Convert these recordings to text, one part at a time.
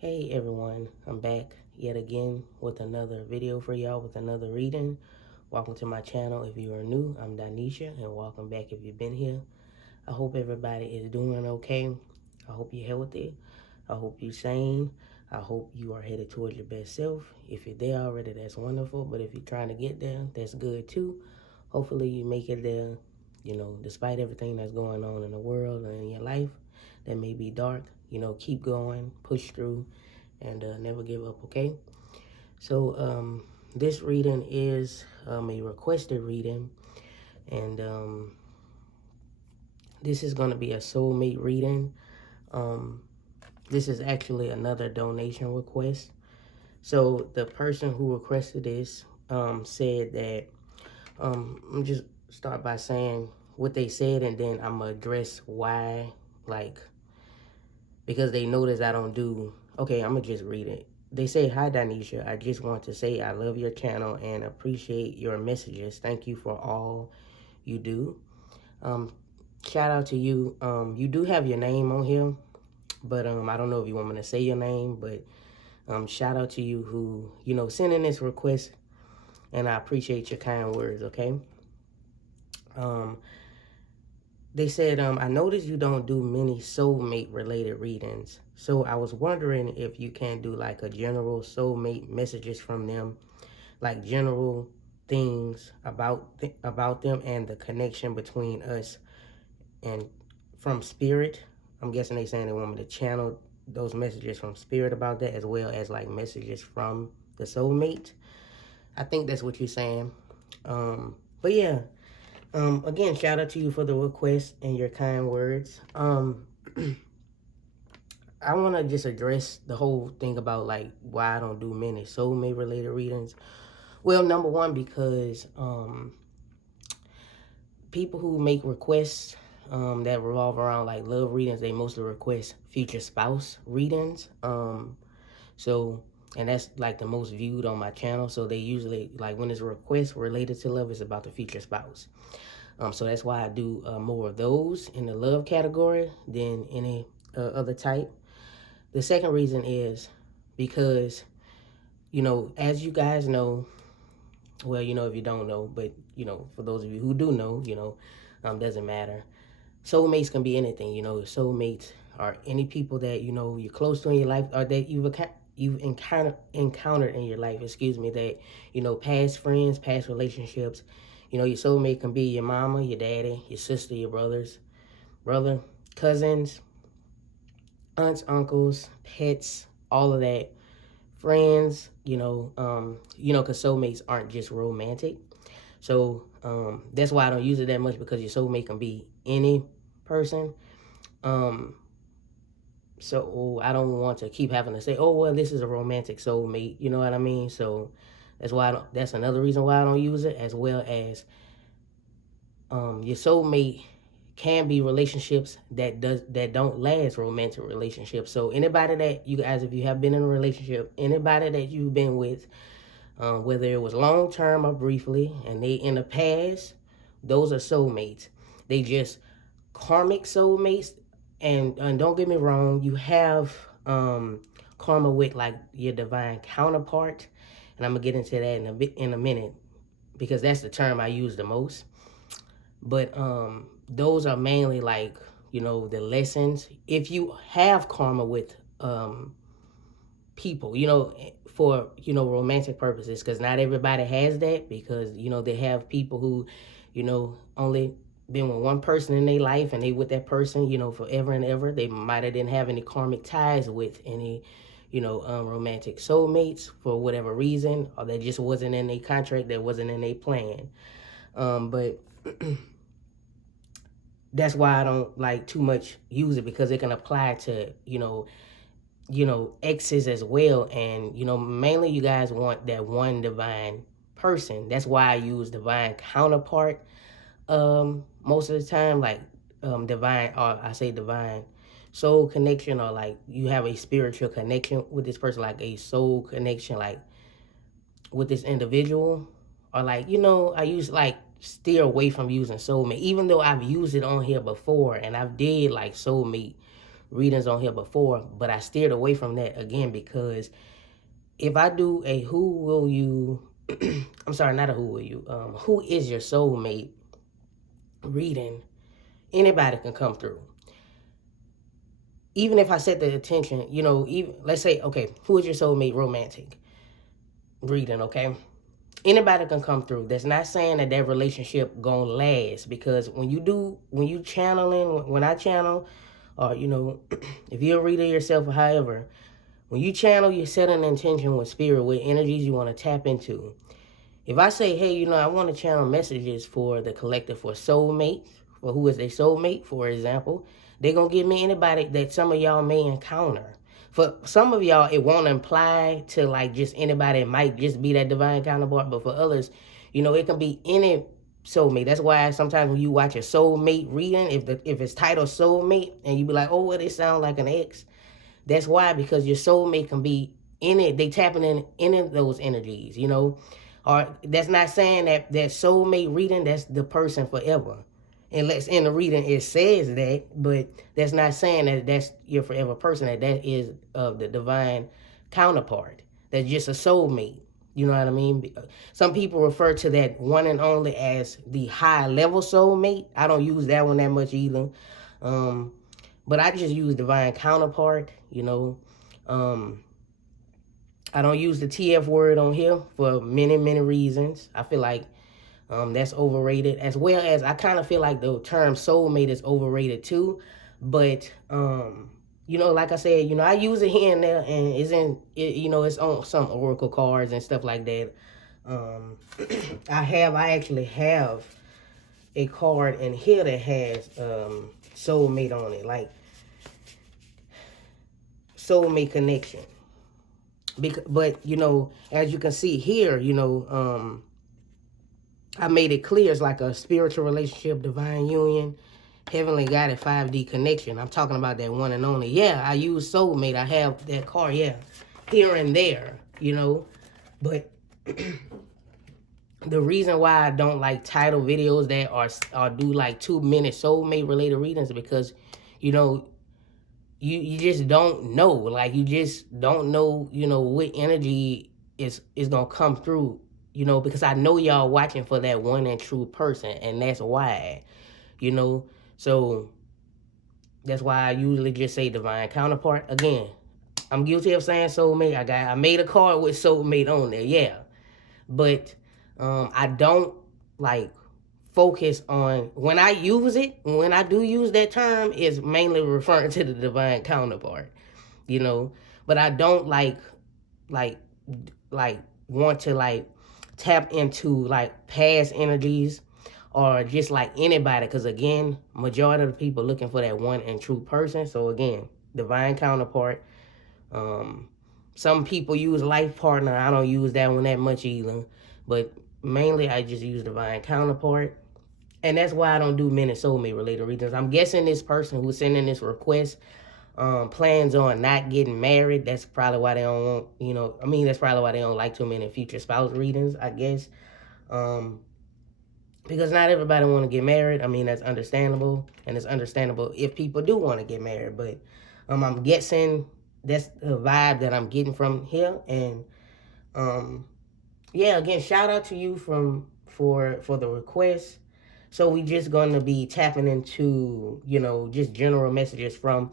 Hey everyone, I'm back yet again with another video for y'all with another reading. Welcome to my channel. If you are new, I'm Donnescha, and welcome back if you've been here. I hope everybody is doing okay. I hope you're healthy. I hope you're sane. I hope you are headed towards your best self. If you're there already, that's wonderful. But if you're trying to get there, that's good too. Hopefully you make it there, despite everything that's going on in the world and in your life that may be dark. Keep going, push through, and never give up, okay? So this reading is a requested reading, and this is going to be a soulmate reading. This is actually another donation request. So the person who requested this said that, I'm just start by saying what they said, and then I'm going to address why, because they notice I don't do, okay, I'm going to just read it. They say, "Hi, Donnescha. I just want to say I love your channel and appreciate your messages. Thank you for all you do." Shout out to you. You do have your name on here, but I don't know if you want me to say your name, but shout out to you who, sending this request, and I appreciate your kind words, okay? They said, "I noticed you don't do many soulmate related readings. So I was wondering if you can do like a general soulmate messages from them, like general things about them and the connection between us and from spirit." I'm guessing they saying they want me to channel those messages from spirit about that, as well as like messages from the soulmate. I think that's what you're saying. But yeah, again, shout out to you for the request and your kind words. I want to just address the whole thing about like why I don't do many soulmate related readings. Well, number one, because people who make requests that revolve around like love readings, they mostly request future spouse readings. So, and that's like the most viewed on my channel. So they usually, like when it's a request related to love, it's about the future spouse. So that's why I do more of those in the love category than any other type. The second reason is because, as you guys know, well, if you don't know, but, for those of you who do know, doesn't matter. Soulmates can be anything, soulmates are any people that, you're close to in your life, or that you've encountered in your life, that, past friends, past relationships. Your soulmate can be your mama, your daddy, your sister, your brother, cousins, aunts, uncles, pets, all of that, friends, because soulmates aren't just romantic. So that's why I don't use it that much, because your soulmate can be any person. So I don't want to keep having to say, "Oh, well, this is a romantic soulmate." You know what I mean? So that's why that's another reason why I don't use it, as well as your soulmate can be relationships that don't last, romantic relationships. So anybody that you guys, if you have been in a relationship, anybody that you've been with, whether it was long term or briefly, and they in the past, those are soulmates. They just karmic soulmates. And don't get me wrong, you have karma with like your divine counterpart, and I'm gonna get into that in a minute, because that's the term I use the most. But those are mainly like, the lessons. If you have karma with people, for, romantic purposes, because not everybody has that, because, they have people who, only been with one person in their life, and they with that person, forever and ever. They might have didn't have any karmic ties with any, romantic soulmates for whatever reason, or that just wasn't in their contract, that wasn't in their plan. But that's why I don't like too much use it, because it can apply to, exes as well. And, mainly you guys want that one divine person. That's why I use divine counterpart most of the time, like divine, or I say divine soul connection, or like you have a spiritual connection with this person, like a soul connection, like with this individual. Or like, I use like steer away from using soulmate, even though I've used it on here before, and I've did like soulmate readings on here before, but I steered away from that again because if I do a who will you, I'm sorry, not a who will you, who is your soulmate reading, anybody can come through. Even if I set the attention, you know, even let's say, okay, who is your soulmate romantic reading, okay? Anybody can come through. That's not saying that that relationship gonna last, because when you channeling, when I channel, or you know, if you're a reader yourself or however, when you channel, you set an intention with spirit, with energies you want to tap into. If I say, hey, you know, I want to channel messages for the collective, for soulmate, for who is their soulmate, for example, they're going to give me anybody that some of y'all may encounter. For some of y'all, it won't imply to like just anybody. It might just be that divine counterpart. But for others, you know, it can be any soulmate. That's why sometimes when you watch a soulmate reading, if it's titled soulmate, and you be like, oh, well, it sounds like an ex. That's why, because your soulmate can be in it. They tapping in any of those energies, you know. Or that's not saying that soulmate reading, that's the person forever. Unless in the reading it says that, but that's not saying that that's your forever person. That is the divine counterpart. That's just a soulmate. You know what I mean? Some people refer to that one and only as the high level soulmate. I don't use that one that much either. But I just use divine counterpart, you know. I don't use the TF word on here for many, many reasons. I feel like that's overrated, as well as I kind of feel like the term soulmate is overrated too. But, you know, like I said, you know, I use it here and there, and you know, it's on some oracle cards and stuff like that. I actually have a card in here that has soulmate on it, like soulmate connection. But you know, as you can see here, you know, I made it clear it's like a spiritual relationship, divine union, heavenly guided 5D connection. I'm talking about that one and only. Yeah, I use soulmate. I have that card, yeah, here and there, you know. But the reason why I don't like title videos that are do like 2-minute soulmate related readings is because, you know, you just don't know. Like, you just don't know, you know, what energy is gonna come through, you know, because I know y'all watching for that one and true person, and that's why, you know. So that's why I usually just say divine counterpart. Again, I'm guilty of saying soulmate. I made a card with soulmate on there, yeah. But I don't like focus on, when I use it, when I do use that term, it's mainly referring to the divine counterpart, you know. But I don't like want to like tap into like past energies or just like anybody, because again, majority of the people looking for that one and true person. So again, divine counterpart. Some people use life partner. I don't use that one that much either, but mainly I just use divine counterpart. And that's why I don't do many soulmate related readings. I'm guessing this person who's sending this request plans on not getting married. That's probably why they don't want, you know, I mean, that's probably why they don't like too many future spouse readings, I guess. Because not everybody want to get married. I mean, that's understandable. And it's understandable if people do want to get married. But I'm guessing that's the vibe that I'm getting from here. And yeah, again, shout out to you for the request. So we just going to be tapping into, you know, just general messages from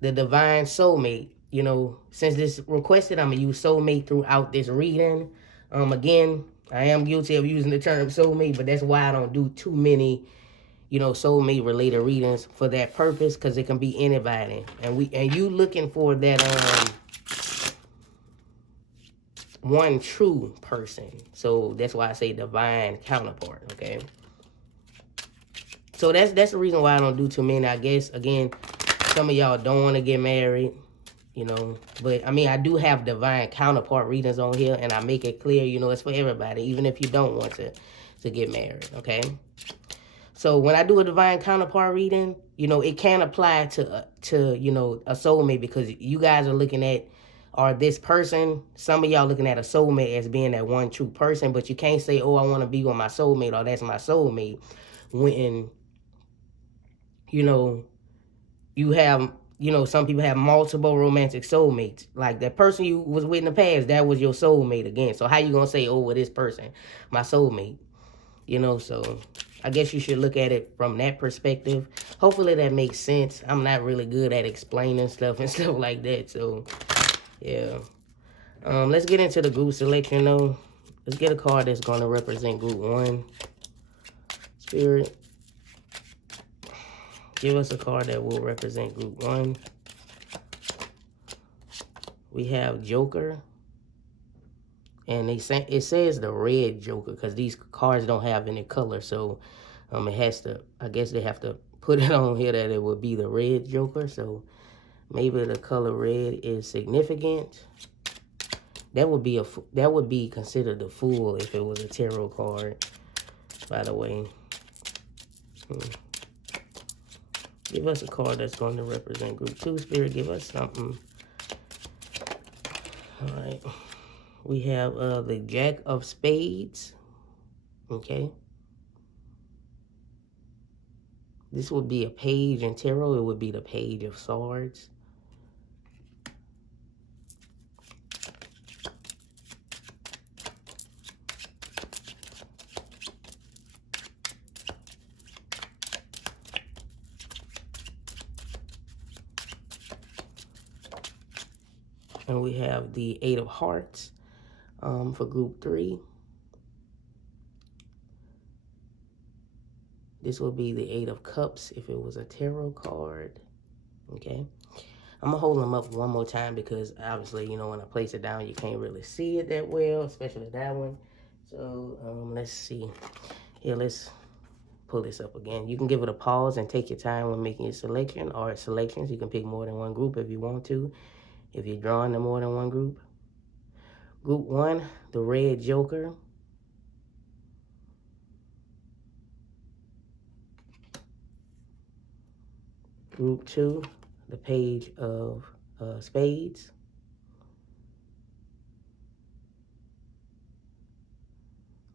the divine soulmate. You know, since this requested, I'm going to use soulmate throughout this reading. Again, I am guilty of using the term soulmate, but that's why I don't do too many, you know, soulmate related readings for that purpose, because it can be anybody. And you looking for that one true person. So that's why I say divine counterpart, okay? So that's the reason why I don't do too many. I guess, again, some of y'all don't want to get married, you know. But, I mean, I do have divine counterpart readings on here, and I make it clear, you know, it's for everybody, even if you don't want to get married, okay? So when I do a divine counterpart reading, you know, it can apply to you know, a soulmate, because you guys are looking at, or this person, some of y'all looking at a soulmate as being that one true person, but you can't say, oh, I want to be with my soulmate, or that's my soulmate, when, you know, you have you know, some people have multiple romantic soulmates. Like that person you was with in the past, that was your soulmate again. So how you gonna say, oh, well, this person, my soulmate? You know, so I guess you should look at it from that perspective. Hopefully that makes sense. I'm not really good at explaining stuff and stuff like that. So, yeah. Let's get into the group selection, though. Let's get a card that's going to represent group 1. Spirit, give us a card that will represent group 1. We have Joker. And it says the red Joker because these cards don't have any color. So it has to, I guess they have to put it on here that it would be the red Joker. So maybe the color red is significant. That would be considered the Fool if it was a tarot card, by the way. Give us a card that's going to represent group 2. Spirit, give us something. All right. We have the Jack of Spades. Okay. This would be a page in tarot. It would be the Page of Swords. And we have the 8 of Hearts for group 3. This will be the 8 of Cups if it was a tarot card. Okay. I'm going to hold them up one more time because obviously, you know, when I place it down, you can't really see it that well, especially that one. So let's see. Here, let's pull this up again. You can give it a pause and take your time when making your selection or selections. You can pick more than one group if you want to, if you're drawing to more than one group. Group 1, the red Joker. Group 2, the Page of Spades.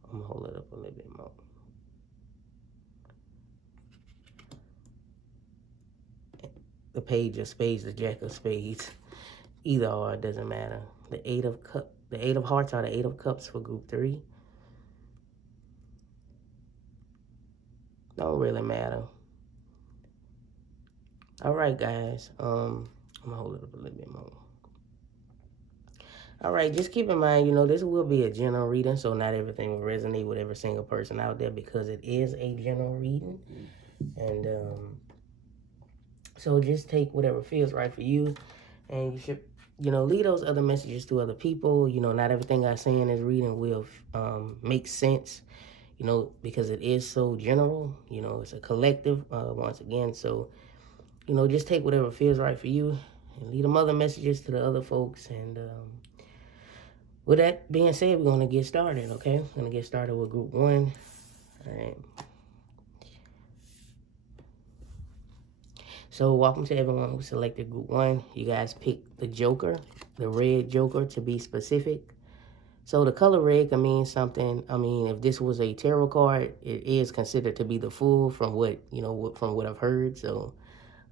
I'm going to hold it up a little bit more. The Page of Spades, the Jack of Spades. Either or, it doesn't matter. The 8 of Hearts or the 8 of Cups for group 3. Don't really matter. All right, guys. I'm gonna hold it up a little bit more. All right, just keep in mind, you know, this will be a general reading, so not everything will resonate with every single person out there because it is a general reading. And so just take whatever feels right for you, and you should, you know, leave those other messages to other people. You know, not everything I say in this reading will make sense, you know, because it is so general. You know, it's a collective, once again. So, you know, just take whatever feels right for you and leave them other messages to the other folks. And with that being said, we're going to get started, okay? We're going to get started with group 1. All right. So welcome to everyone who selected group 1. You guys picked the Joker, the red Joker to be specific. So the color red can mean something. I mean, if this was a tarot card, it is considered to be the Fool from what, you know, from what I've heard. So,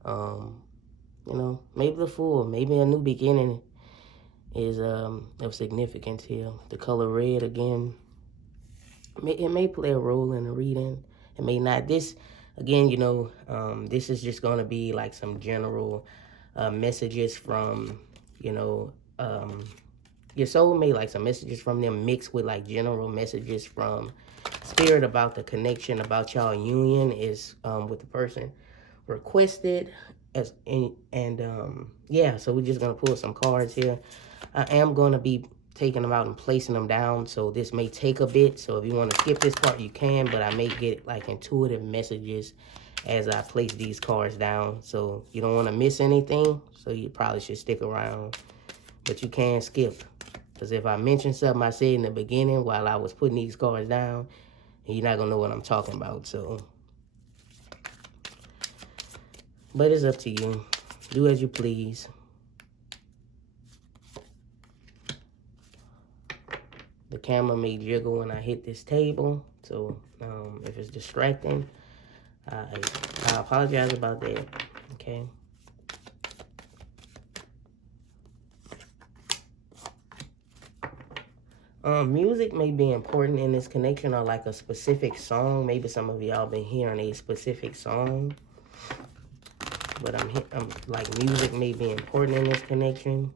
you know, maybe the Fool, maybe a new beginning is of significance here. The color red, again, it may play a role in the reading. It may not. This, again, you know, this is just going to be like some general messages from, you know, your soulmate, like some messages from them mixed with like general messages from Spirit about the connection, about y'all union is with the person requested. Yeah, so we're just going to pull some cards here. I am going to be taking them out and placing them down, so this may take a bit. So if you want to skip this part, you can, but I may get like intuitive messages as I place these cards down. So you don't want to miss anything, so you probably should stick around, but you can skip. Because if I mention something I said in the beginning while I was putting these cards down, you're not going to know what I'm talking about. So, but it's up to you. Do as you please. The camera may jiggle when I hit this table. So if it's distracting, I apologize about that. Okay. Music may be important in this connection, or like a specific song. Maybe some of y'all been hearing a specific song, but I'm like, music may be important in this connection,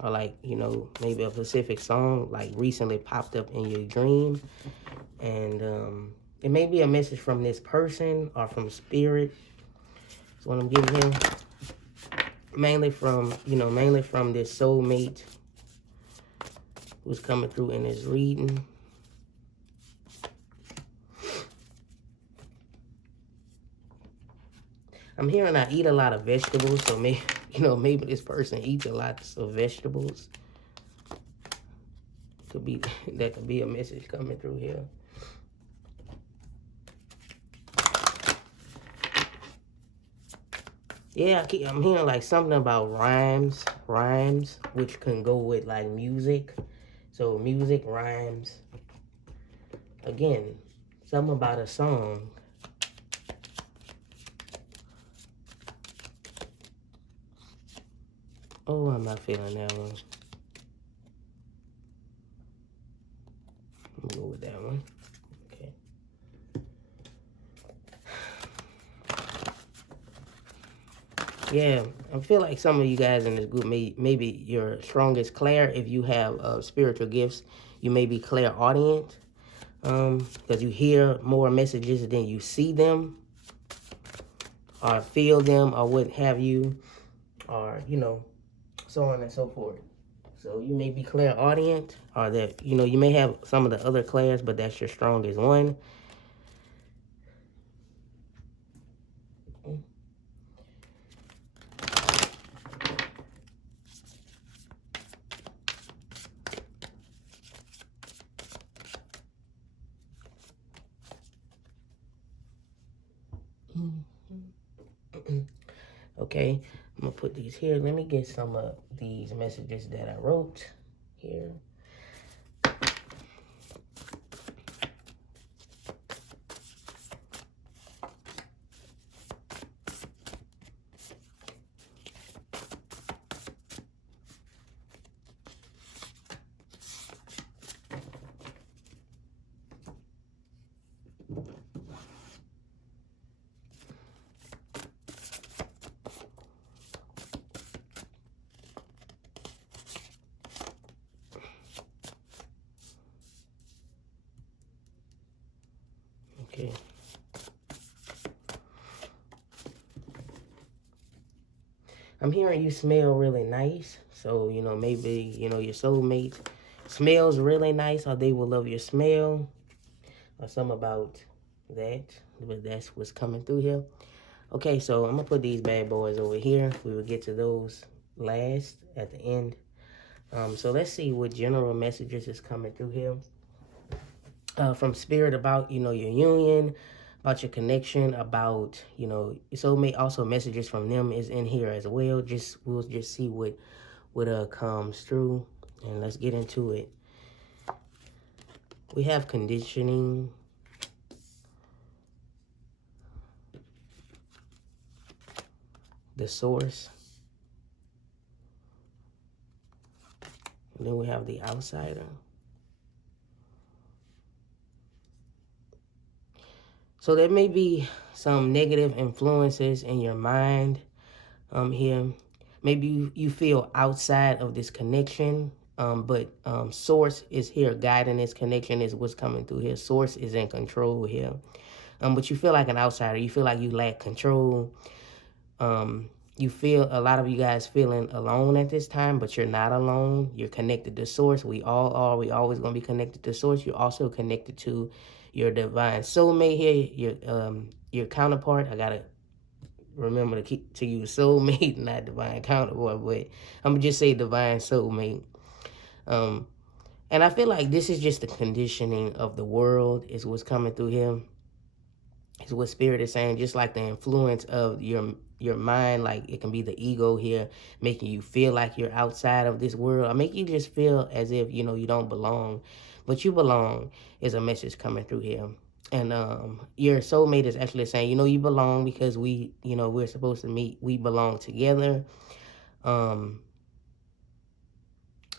or like, you know, maybe a specific song like recently popped up in your dream, and it may be a message from this person or from spirit. That's what I'm getting here. Mainly from, you know, mainly from this soulmate who's coming through in this reading. I'm hearing I eat a lot of vegetables, so maybe, you know, maybe this person eats a lot of vegetables. Could be, that could be a message coming through here. Yeah, I'm hearing like something about rhymes, which can go with like music. So music, rhymes. Again, something about a song. Oh, I'm not feeling that one. I'm gonna go with that one. Okay. Yeah, I feel like some of you guys in this group maybe your strongest clair. If you have spiritual gifts, you may be clairaudient, because you hear more messages than you see them, or feel them, or what have you, or, you know, so on and so forth. So you may be clairaudient, or that, you know, you may have some of the other clairs, but that's your strongest one. Okay, I'm gonna put these here. Let me get some of these messages that I wrote here. Okay. I'm hearing you smell really nice. So, you know, maybe, you know, your soulmate smells really nice, or they will love your smell, or something about that. But that's what's coming through here. Okay, so I'm going to put these bad boys over here. We will get to those last at the end. So let's see what general messages is coming through here. From spirit about, you know, your union, about your connection, about, you know, soulmate. Also messages from them is in here as well. We'll just see what comes through, and let's get into it. We have conditioning. The source. And then we have the outsider. So there may be some negative influences in your mind here. Maybe you feel outside of this connection, but source is here guiding this connection, is what's coming through here. Source is in control here. But you feel like an outsider. You feel like you lack control. You feel, a lot of you guys feeling alone at this time, but you're not alone. You're connected to source. We all are. We always going to be connected to source. You're also connected to your divine soulmate here, your counterpart. I gotta remember to use soulmate, not divine counterpart, but I'm gonna just say divine soulmate. And I feel like this is just the conditioning of the world, is what's coming through him. Is what spirit is saying. Just like the influence of your mind, like it can be the ego here, making you feel like you're outside of this world, or make you just feel as if, you know, you don't belong. But you belong, is a message coming through here. And your soulmate is actually saying, you know, you belong, because we, you know, we're supposed to meet. We belong together.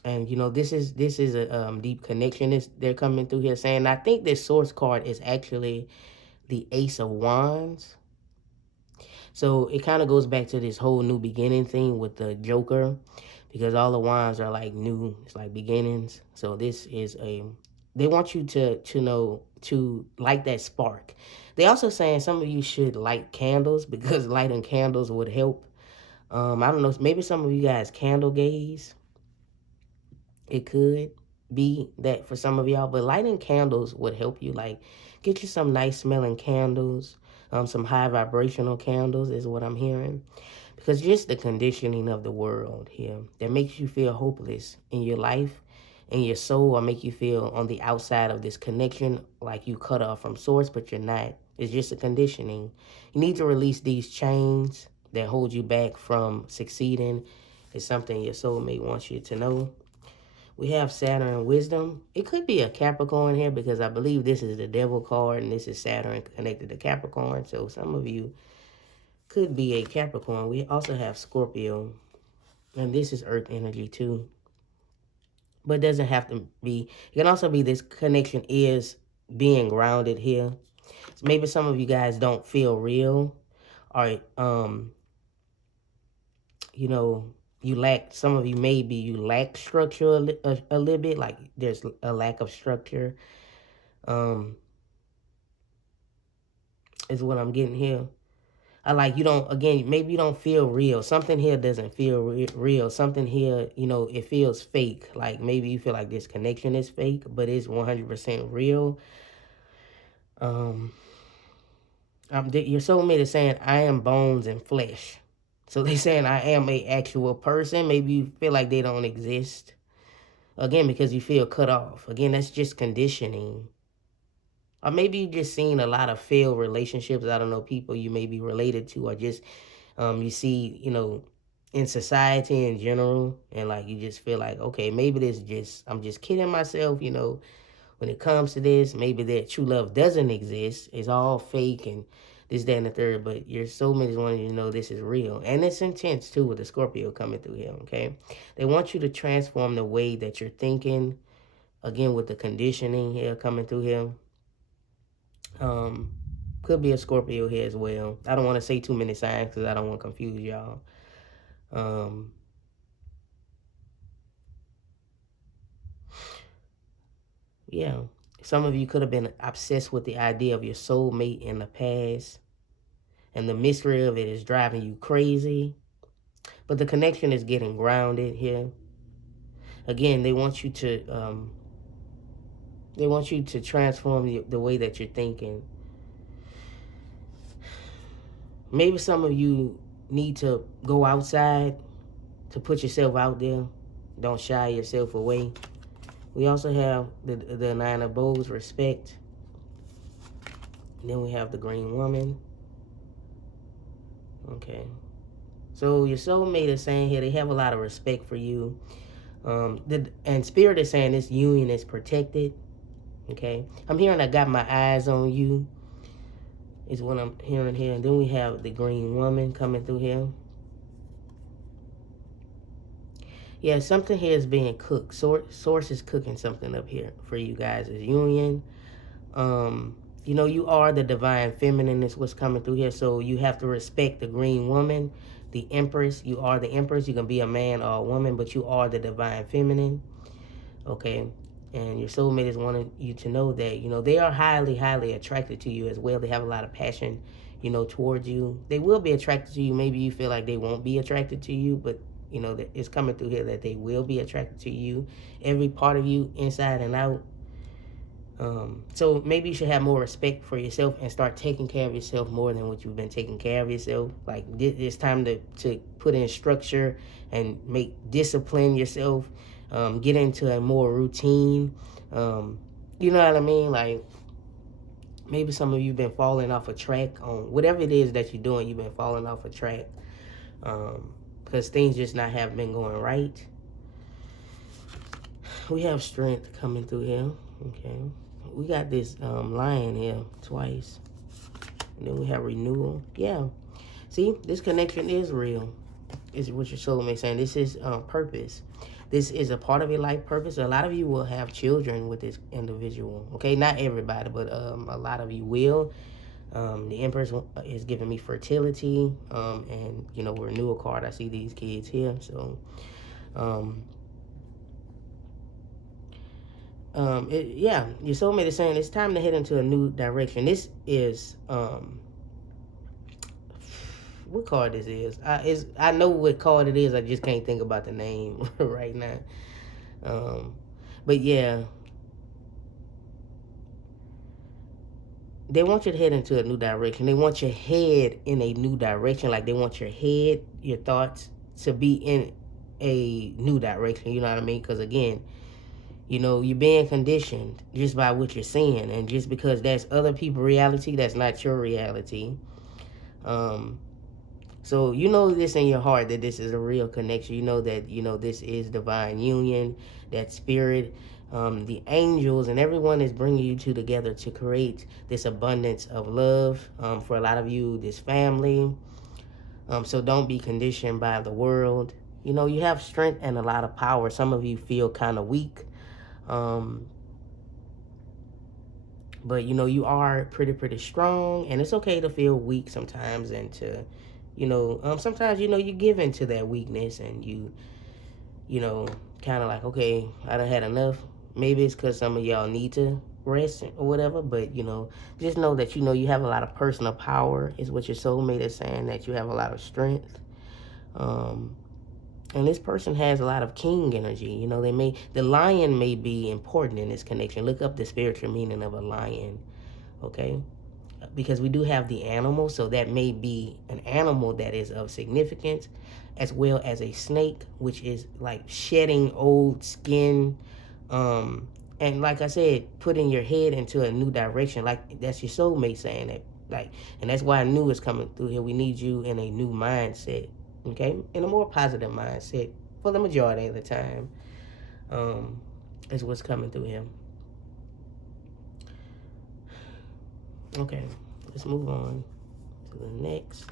And you know, this is a deep connection. They're coming through here saying. I think this source card is actually the Ace of Wands. So it kind of goes back to this whole new beginning thing with the Joker, because all the wands are like new. It's like beginnings. So this is they want you to know, to light that spark. They also saying some of you should light candles, because lighting candles would help. I don't know, maybe some of you guys candle gaze. It could be that for some of y'all, but lighting candles would help you. Like, get you some nice smelling candles, some high vibrational candles is what I'm hearing. Because just the conditioning of the world here that makes you feel hopeless in your life, in your soul, or make you feel on the outside of this connection, like you cut off from source, but you're not. It's just a conditioning. You need to release these chains that hold you back from succeeding. It's something your soulmate wants you to know. We have Saturn wisdom. It could be a Capricorn here, because I believe this is the devil card and this is Saturn connected to Capricorn. So some of you could be a Capricorn. We also have Scorpio, and this is earth energy too. But it doesn't have to be. It can also be this connection is being grounded here. So maybe some of you guys don't feel real, or you know, you lack, some of you maybe you lack structure a little bit, like there's a lack of structure, is what I'm getting here. I like, you don't, again, maybe you don't feel real. Something here doesn't feel real. Something here, you know, it feels fake. Like maybe you feel like this connection is fake, but it's 100% real. Your soulmate is saying, I am bones and flesh. So they saying I am a actual person. Maybe you feel like they don't exist. Again, because you feel cut off. Again, that's just conditioning. Or maybe you just seen a lot of failed relationships. I don't know, people you may be related to, or just you see, you know, in society in general, and like you just feel like, okay, maybe this just, I'm just kidding myself, you know, when it comes to this. Maybe that true love doesn't exist. It's all fake and this, that, and the third. But your soulmate is wanting you to know this is real. And it's intense too, with the Scorpio coming through here, okay? They want you to transform the way that you're thinking. Again, with the conditioning here coming through here. Could be a Scorpio here as well. I don't want to say too many signs because I don't want to confuse y'all. Yeah, some of you could have been obsessed with the idea of your soulmate in the past, and the mystery of it is driving you crazy. But the connection is getting grounded here. Again, they want you to transform the way that you're thinking. Maybe some of you need to go outside, to put yourself out there. Don't shy yourself away. We also have the Nine of Bowls, respect. And then we have the Green Woman. Okay. So your soulmate is saying here they have a lot of respect for you. And Spirit is saying this union is protected. Okay. I'm hearing I got my eyes on you, is what I'm hearing here. And then we have the Green Woman coming through here. Yeah, something here is being cooked. Source is cooking something up here for you guys as union. You know, you are the divine feminine is what's coming through here. So you have to respect the Green Woman, the Empress. You are the Empress. You can be a man or a woman, but you are the divine feminine. Okay. And your soulmate is wanting you to know that, you know, they are highly, highly attracted to you as well. They have a lot of passion, you know, towards you. They will be attracted to you. Maybe you feel like they won't be attracted to you, but, you know, it's coming through here that they will be attracted to you. Every part of you, inside and out. So maybe you should have more respect for yourself and start taking care of yourself more than what you've been taking care of yourself. Like, it's time to put in structure and discipline yourself. Get into a more routine. You know what I mean? Like, maybe some of you have been falling off a track on whatever it is that you're doing. You've been falling off a track because things just not have been going right. We have strength coming through here. Okay. We got this lion here twice. And then we have renewal. Yeah. See, this connection is real. Is what your soulmate saying. This is purpose. This is a part of your life purpose. A lot of you will have children with this individual. Okay, not everybody, but a lot of you will. The Empress is giving me fertility, and you know, renewal card. I see these kids here, so yeah, your soulmate is saying it's time to head into a new direction. This is what card this is. I know what card it is. I just can't think about the name right now. But yeah, they want you to head into a new direction. They want your head in a new direction. Like they want your head, your thoughts to be in a new direction. You know what I mean? Because again, you know, you're being conditioned just by what you're seeing, and just because that's other people's reality, that's not your reality. So you know this in your heart that this is a real connection. You know that, you know, this is divine union, that spirit, the angels, and everyone is bringing you two together to create this abundance of love. For a lot of you, this family. So don't be conditioned by the world. You know, you have strength and a lot of power. Some of you feel kind of weak. But you know, you are pretty strong, and it's okay to feel weak sometimes, and to, you know, sometimes, you know, you give into that weakness, and you know, kind of like, okay, I done had enough. Maybe it's because some of y'all need to rest or whatever, but you know, just know that, you know, you have a lot of personal power is what your soulmate is saying, that you have a lot of strength. And this person has a lot of king energy. You know, the lion may be important in this connection. Look up the spiritual meaning of a lion, okay? Because we do have the animal, so that may be an animal that is of significance, as well as a snake, which is like shedding old skin. And like I said, putting your head into a new direction. Like that's your soulmate saying that. Like, and that's why new is coming through here. We need you in a new mindset. Okay, in a more positive mindset for the majority of the time, is what's coming through him. Okay, let's move on to the next.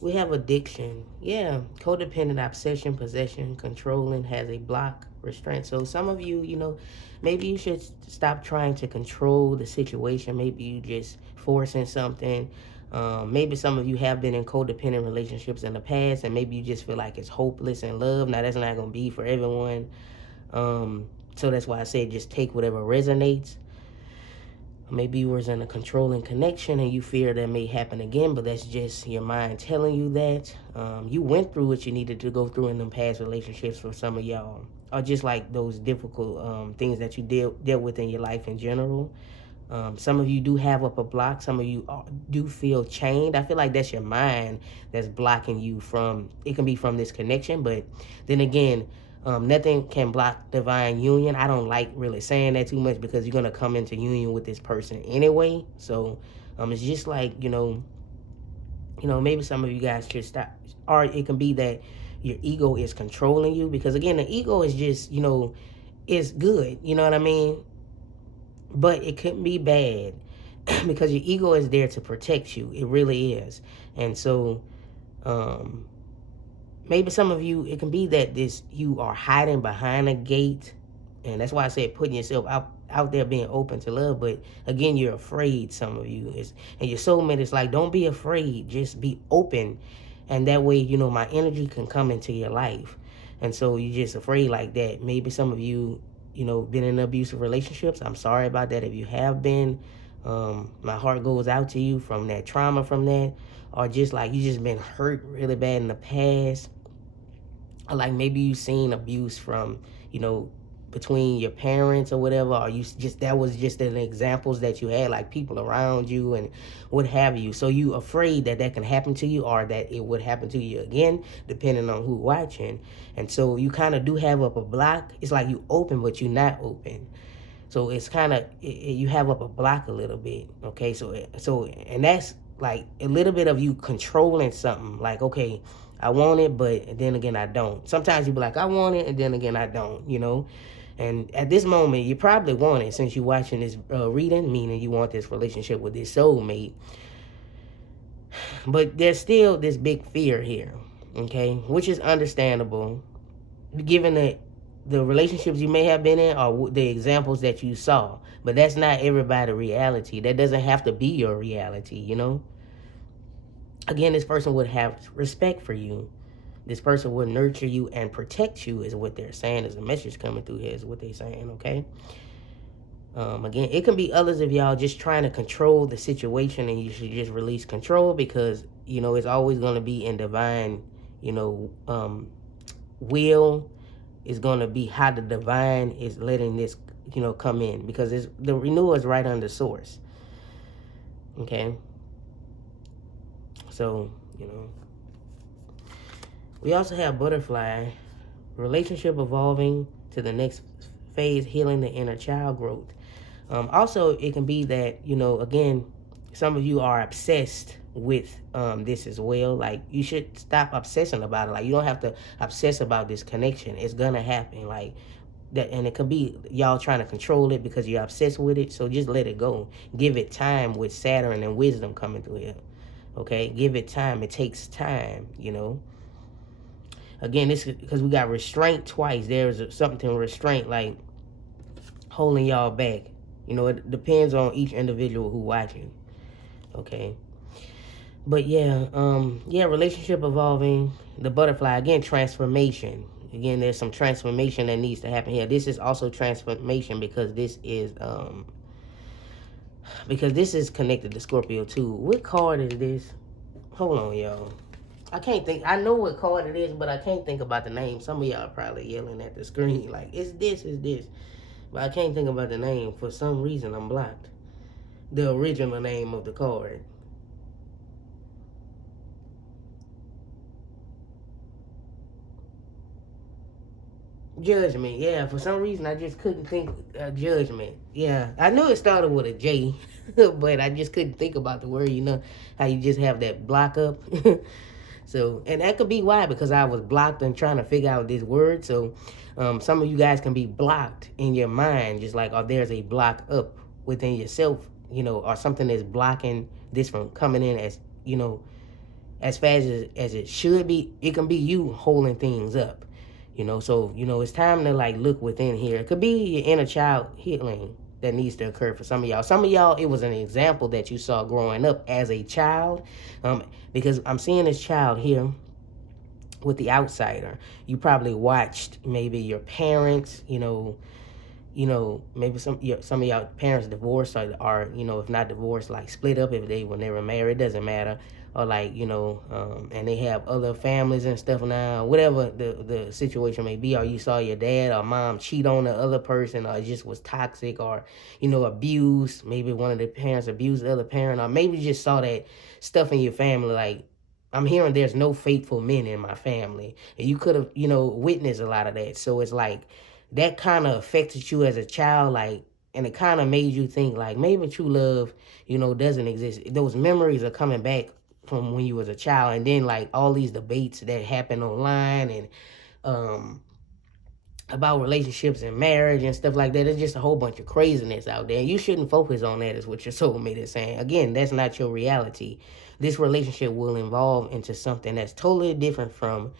We have addiction. Yeah, codependent, obsession, possession, controlling, has a block, restraint. So some of you, you know, maybe you should stop trying to control the situation. Maybe you just forcing something. Maybe some of you have been in codependent relationships in the past, and maybe you just feel like it's hopeless in love. Now, that's not going to be for everyone. So that's why I said just take whatever resonates. Maybe you was in a controlling connection and you fear that may happen again, but that's just your mind telling you that. You went through what you needed to go through in them past relationships for some of y'all. Or just like those difficult things that you dealt with in your life in general. Some of you do have up a block. Some of you do feel chained. I feel like that's your mind that's blocking you from, it can be from this connection, but then again, nothing can block divine union. I don't like really saying that too much because you're going to come into union with this person anyway. So it's just like, you know, maybe some of you guys should stop. Or it can be that your ego is controlling you, because again, the ego is just, you know, it's good. You know what I mean? But it could be bad because your ego is there to protect you. It really is. And so maybe some of you, it can be that you are hiding behind a gate. And that's why I said putting yourself out there, being open to love. But again, you're afraid, some of you. And your soulmate is like, don't be afraid. Just be open. And that way, you know, my energy can come into your life. And so you're just afraid like that. Maybe some of you, you know, been in abusive relationships. I'm sorry about that if you have been. My heart goes out to you from that trauma, from that. Or just like you just been hurt really bad in the past. Or like maybe you seen abuse from, you know, between your parents or whatever, or that was just an examples that you had, like people around you and what have you. So you afraid that can happen to you, or that it would happen to you again, depending on who watching. And so you kind of do have up a block. It's like you open, but you're not open. So it's kind of, you have up a block a little bit. Okay, so and that's like a little bit of you controlling something. Like, okay, I want it, but then again, I don't. Sometimes you be like, I want it, and then again, I don't, you know. And at this moment, you probably want it since you're watching this reading, meaning you want this relationship with this soulmate. But there's still this big fear here, okay, which is understandable, given the the relationships you may have been in are the examples that you saw, but that's not everybody's reality. That doesn't have to be your reality, you know. Again, this person would have respect for you. This person will nurture you and protect you, is what they're saying. Is a message coming through here, is what they're saying, okay? Again, it can be others of y'all just trying to control the situation, and you should just release control, because, you know, it's always going to be in divine, you know, will is going to be how the divine is letting this, you know, come in, because it's, the renewal is right under source, okay? So, you know, we also have butterfly, relationship evolving to the next phase, healing the inner child growth. Also, it can be that, you know, again, some of you are obsessed with this as well. Like, you should stop obsessing about it. Like, you don't have to obsess about this connection. It's gonna happen. Like that, and it could be y'all trying to control it because you're obsessed with it. So just let it go. Give it time, with Saturn and wisdom coming through here. Okay, give it time. It takes time, you know. Again, this is because we got restraint twice. There's something to restraint, like holding y'all back. You know, it depends on each individual who watching. Okay. But yeah, relationship evolving, the butterfly, again, transformation. Again, there's some transformation that needs to happen here. This is also transformation because this is connected to Scorpio too. What card is this? Hold on, y'all. I can't think. I know what card it is, but I can't think about the name. Some of y'all are probably yelling at the screen like, it's this, it's this. But I can't think about the name. For some reason, I'm blocked. The original name of the card. Judgment. Yeah, for some reason, I just couldn't think judgment. Yeah, I knew it started with a J, but I just couldn't think about the word. You know, how you just have that block up. So, and that could be why, because I was blocked and trying to figure out this word. So, some of you guys can be blocked in your mind, just like, or there's a block up within yourself, you know, or something that's blocking this from coming in as, you know, as fast as it should be. It can be you holding things up, you know. So, you know, it's time to like look within here. It could be your inner child healing that needs to occur for some of y'all. Some of y'all, it was an example that you saw growing up as a child, because I'm seeing this child here with the outsider. You probably watched maybe your parents, you know, maybe some of y'all parents divorced, or you know, if not divorced, like split up if when they were married, it doesn't matter. Or like, you know, and they have other families and stuff now, whatever the situation may be. Or you saw your dad or mom cheat on the other person, or just was toxic, or, you know, abuse. Maybe one of the parents abused the other parent, or maybe you just saw that stuff in your family. Like, I'm hearing there's no faithful men in my family. And you could have, you know, witnessed a lot of that. So it's like, that kind of affected you as a child, like, and it kind of made you think like maybe true love, you know, doesn't exist. Those memories are coming back from when you was a child, and then like all these debates that happen online and about relationships and marriage and stuff like that. It's just a whole bunch of craziness out there. You shouldn't focus on that, is what your soulmate is saying. Again, that's not your reality. This relationship will evolve into something that's totally different from,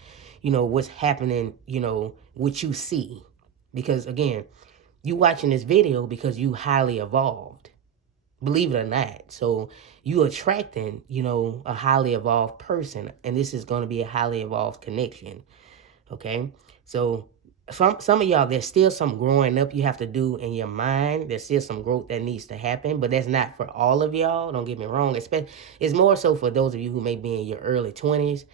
you know, what's happening, you know, what you see. Because again, you watching this video because you highly evolved, believe it or not. So you attracting, you know, a highly evolved person, and this is going to be a highly evolved connection. Okay, so some of y'all, there's still some growing up you have to do in your mind. There's still some growth that needs to happen, but that's not for all of y'all. Don't get me wrong. It's more so for those of you who may be in your early 20s.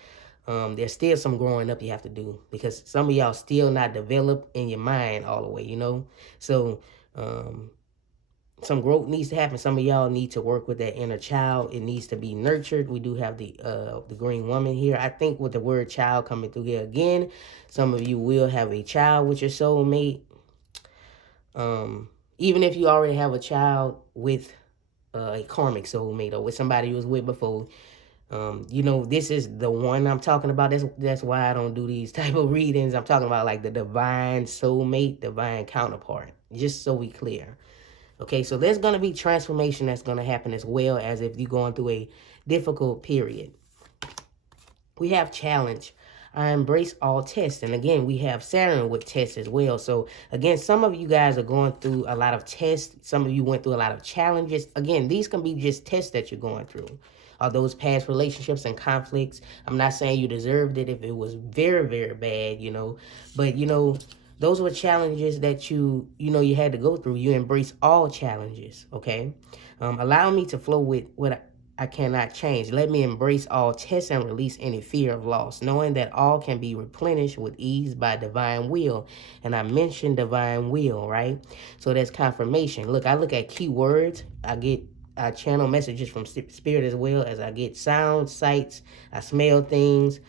There's still some growing up you have to do, because some of y'all still not developed in your mind all the way, you know. So some growth needs to happen. Some of y'all need to work with that inner child. It needs to be nurtured. We do have the green woman here. I think with the word child coming through here again, some of you will have a child with your soulmate. Even if you already have a child with a karmic soulmate, or with somebody you was with before, you know, this is the one I'm talking about. That's why I don't do these type of readings. I'm talking about like the divine soulmate, divine counterpart, just so we clear. Okay, so there's going to be transformation that's going to happen, as well as if you're going through a difficult period. We have challenge. I embrace all tests. And again, we have Saturn with tests as well. So again, some of you guys are going through a lot of tests. Some of you went through a lot of challenges. Again, these can be just tests that you're going through. Are those past relationships and conflicts? I'm not saying you deserved it if it was very, very bad, but those were challenges that you had to go through. You embrace all challenges, okay? Allow me to flow with what I cannot change. Let me embrace all tests and release any fear of loss, knowing that all can be replenished with ease by divine will. And I mentioned divine will, right? So that's confirmation. Look, I look at keywords. I channel messages from spirit as well as I get sounds, sights. I smell things.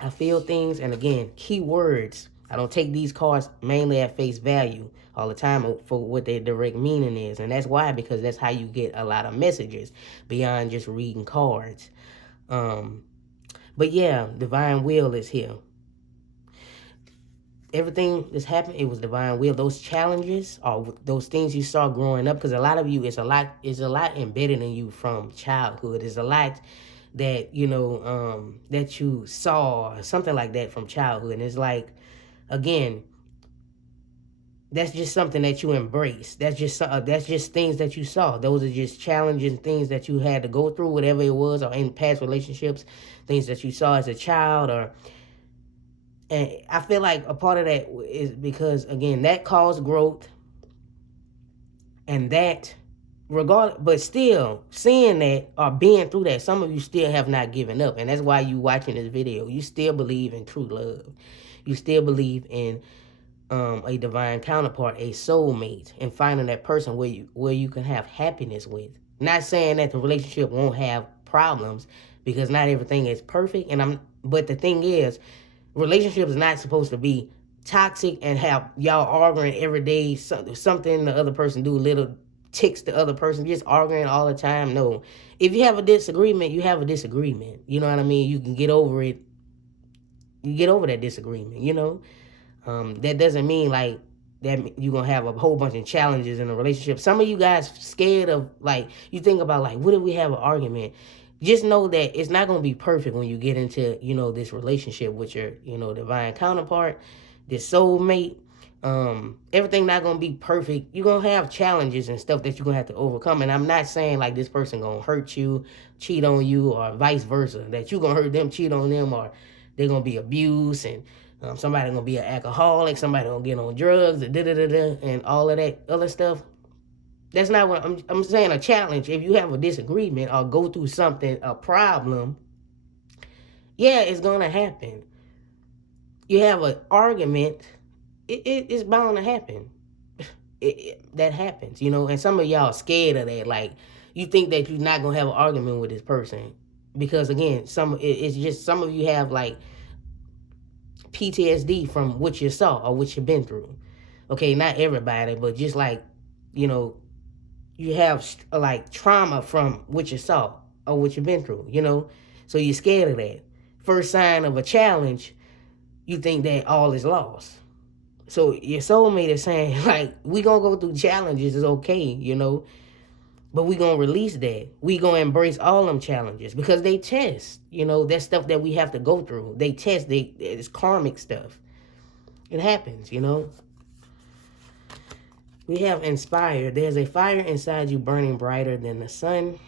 I feel things, and again, keywords. I don't take these cards mainly at face value all the time for what their direct meaning is. And that's why, because that's how you get a lot of messages beyond just reading cards. But yeah, divine will is here. Everything that's happened, it was divine will. Those challenges or those things you saw growing up, because a lot of you, it's a lot embedded in you from childhood. It's a lot that that you saw, something like that from childhood. And it's like, again, that's just something that you embrace. That's just things that you saw. Those are just challenging things that you had to go through, whatever it was, or in past relationships, things that you saw as a child. And I feel like a part of that is because, again, that caused growth, and that but still, seeing that or being through that, some of you still have not given up. And that's why you watching this video. You still believe in true love. You still believe in a divine counterpart, a soulmate, and finding that person where you can have happiness with. Not saying that the relationship won't have problems, because not everything is perfect. But the thing is, relationship is not supposed to be toxic and have y'all arguing every day. Something the other person do, little ticks the other person, just arguing all the time. No. If you have a disagreement, you have a disagreement. You know what I mean? You can get over it. You get over that disagreement, That doesn't mean like that you're going to have a whole bunch of challenges in a relationship. Some of you guys scared of, like, you think about, like, what if we have an argument? Just know that it's not going to be perfect when you get into, this relationship with your, divine counterpart, this soulmate. Everything not going to be perfect. You're going to have challenges and stuff that you're going to have to overcome. And I'm not saying like this person going to hurt you, cheat on you, or vice versa, that you're going to hurt them, cheat on them, or they're going to be abused, and somebody going to be an alcoholic, somebody going to get on drugs, and all of that other stuff. That's not what I'm saying. A challenge, if you have a disagreement or go through something, a problem, yeah, it's going to happen. You have an argument, it's bound to happen. That happens, and some of y'all scared of that. Like, you think that you're not going to have an argument with this person because, again, it's just some of you have, like, PTSD from what you saw or what you've been through. Okay, not everybody, but just like, you have like trauma from what you saw or what you've been through, so you're scared of that. First sign of a challenge, you think that all is lost. So your soulmate is saying, like, we gonna go through challenges, it's okay, but we gonna release that. We gonna embrace all them challenges because they test, that stuff that we have to go through. They test, it's karmic stuff. It happens, We have inspired. There's a fire inside you burning brighter than the sun.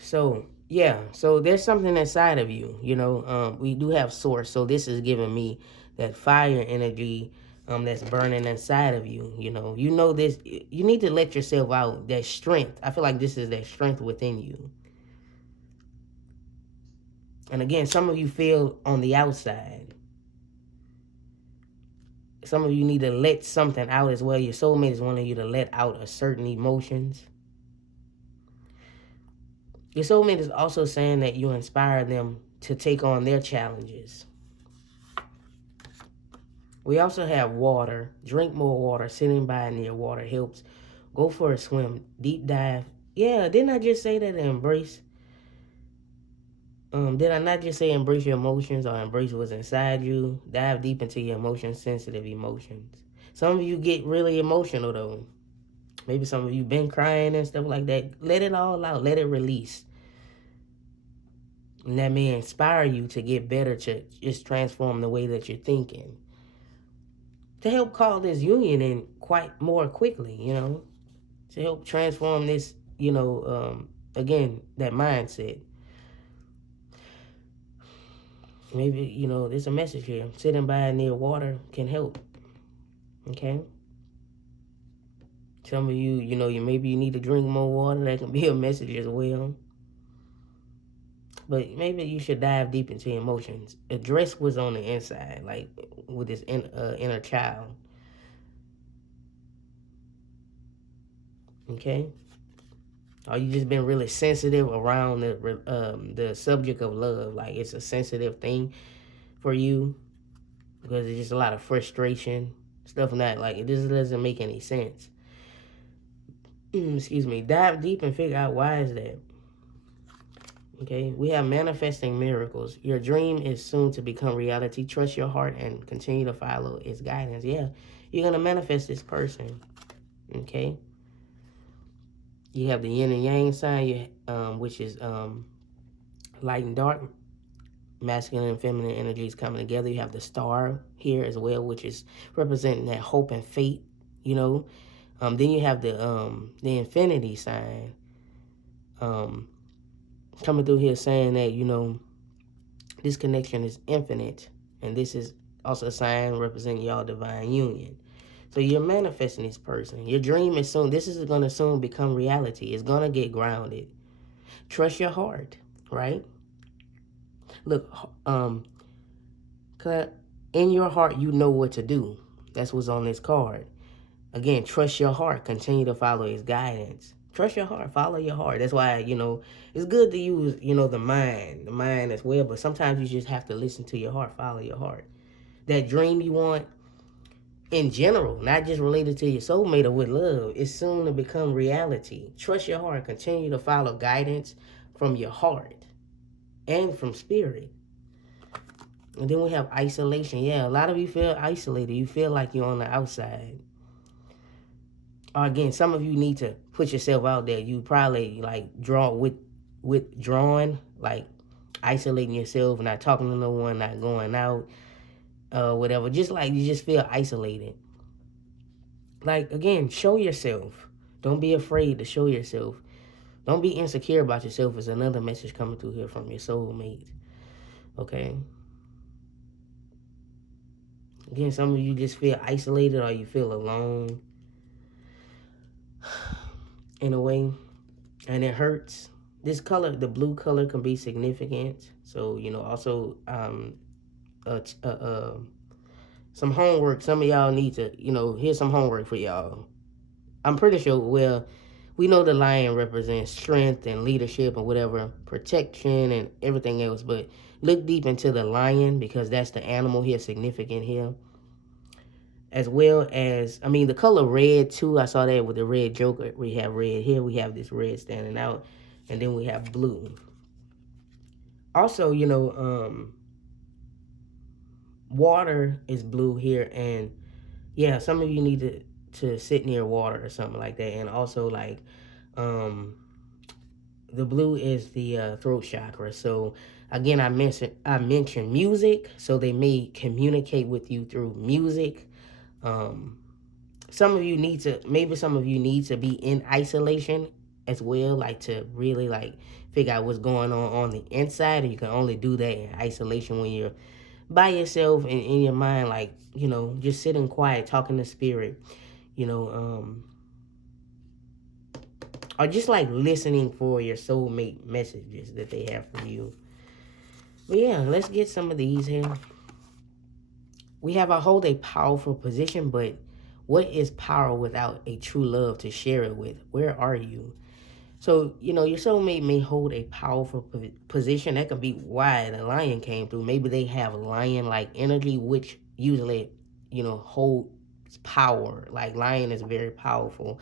So, yeah. So there's something inside of you, We do have source. So this is giving me that fire energy that's burning inside of you, this. You need to let yourself out. That strength. I feel like this is that strength within you. And again, some of you feel on the outside. Some of you need to let something out as well. Your soulmate is wanting you to let out a certain emotions. Your soulmate is also saying that you inspire them to take on their challenges. We also have water. Drink more water. Sitting by near water helps. Go for a swim. Deep dive. Yeah, didn't I just say that? Embrace. Did I not just say embrace your emotions or embrace what's inside you? Dive deep into your emotions, sensitive emotions. Some of you get really emotional, though. Maybe some of you been crying and stuff like that. Let it all out. Let it release. And that may inspire you to get better, to just transform the way that you're thinking, to help call this union in quite more quickly, to help transform this, again, that mindset. Maybe, there's a message here. Sitting by near water can help, okay? Some of you, maybe you need to drink more water. That can be a message as well. But maybe you should dive deep into emotions. Address what's on the inside, like with this inner child. Okay? Or you just been really sensitive around the subject of love. Like it's a sensitive thing for you because there's just a lot of frustration. Stuff like it just doesn't make any sense. Excuse me. Dive deep and figure out why is that. Okay, we have manifesting miracles. Your dream is soon to become reality. Trust your heart and continue to follow its guidance. Yeah, you're going to manifest this person. Okay. You have the yin and yang sign, which is light and dark. Masculine and feminine energies coming together. You have the star here as well, which is representing that hope and fate, Then you have the infinity sign. Coming through here saying that, this connection is infinite. And this is also a sign representing y'all divine union. So you're manifesting this person. Your dream is soon, this is going to soon become reality. It's going to get grounded. Trust your heart, right? Look, in your heart, you know what to do. That's what's on this card. Again, trust your heart. Continue to follow its guidance. Trust your heart. Follow your heart. That's why, it's good to use, the mind as well. But sometimes you just have to listen to your heart. Follow your heart. That dream you want, in general, not just related to your soulmate or with love, is soon to become reality. Trust your heart. Continue to follow guidance from your heart and from spirit. And then we have isolation. Yeah, a lot of you feel isolated. You feel like you're on the outside. Or again, some of you need to put yourself out there. You probably withdrawn, like isolating yourself, not talking to no one, not going out, whatever. Just like you just feel isolated. Like again, show yourself. Don't be afraid to show yourself. Don't be insecure about yourself. Is another message coming through here from your soulmate. Okay. Again, some of you just feel isolated or you feel alone. In a way, and it hurts. This color, the blue color, can be significant. So, also some homework. Some of y'all need to, here's some homework for y'all. I'm pretty sure, well, we know the lion represents strength and leadership and whatever, protection and everything else, but look deep into the lion because that's the animal here, significant here. As well as, the color red too. I saw that with the red joker. We have red here. We have this red standing out. And then we have blue. Also, water is blue here. And yeah, some of you need to sit near water or something like that. And also like, the blue is the throat chakra. So again, I mentioned music. So they may communicate with you through music. Some of you need to be in isolation as well, like to really like figure out what's going on the inside, and you can only do that in isolation when you're by yourself and in your mind, like, just sitting quiet, talking to spirit, or just like listening for your soulmate messages that they have for you. But yeah, let's get some of these here. We have hold a powerful position, but what is power without a true love to share it with? Where are you? So, your soulmate may hold a powerful position. That could be why the lion came through. Maybe they have lion-like energy, which usually, holds power. Like lion is very powerful.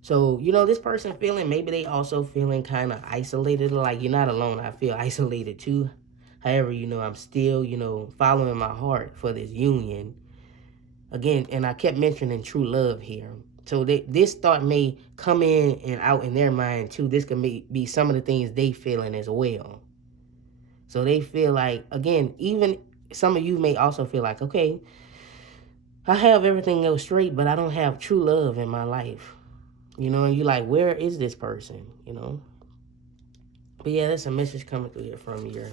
So, this person maybe they also feeling kind of isolated. Like, you're not alone. I feel isolated too. However, I'm still, following my heart for this union. Again, and I kept mentioning true love here. So this thought may come in and out in their mind too. This can be some of the things they feeling as well. So they feel like, again, even some of you may also feel like, okay, I have everything else straight, but I don't have true love in my life. And you're like, where is this person? But yeah, that's a message coming through here from your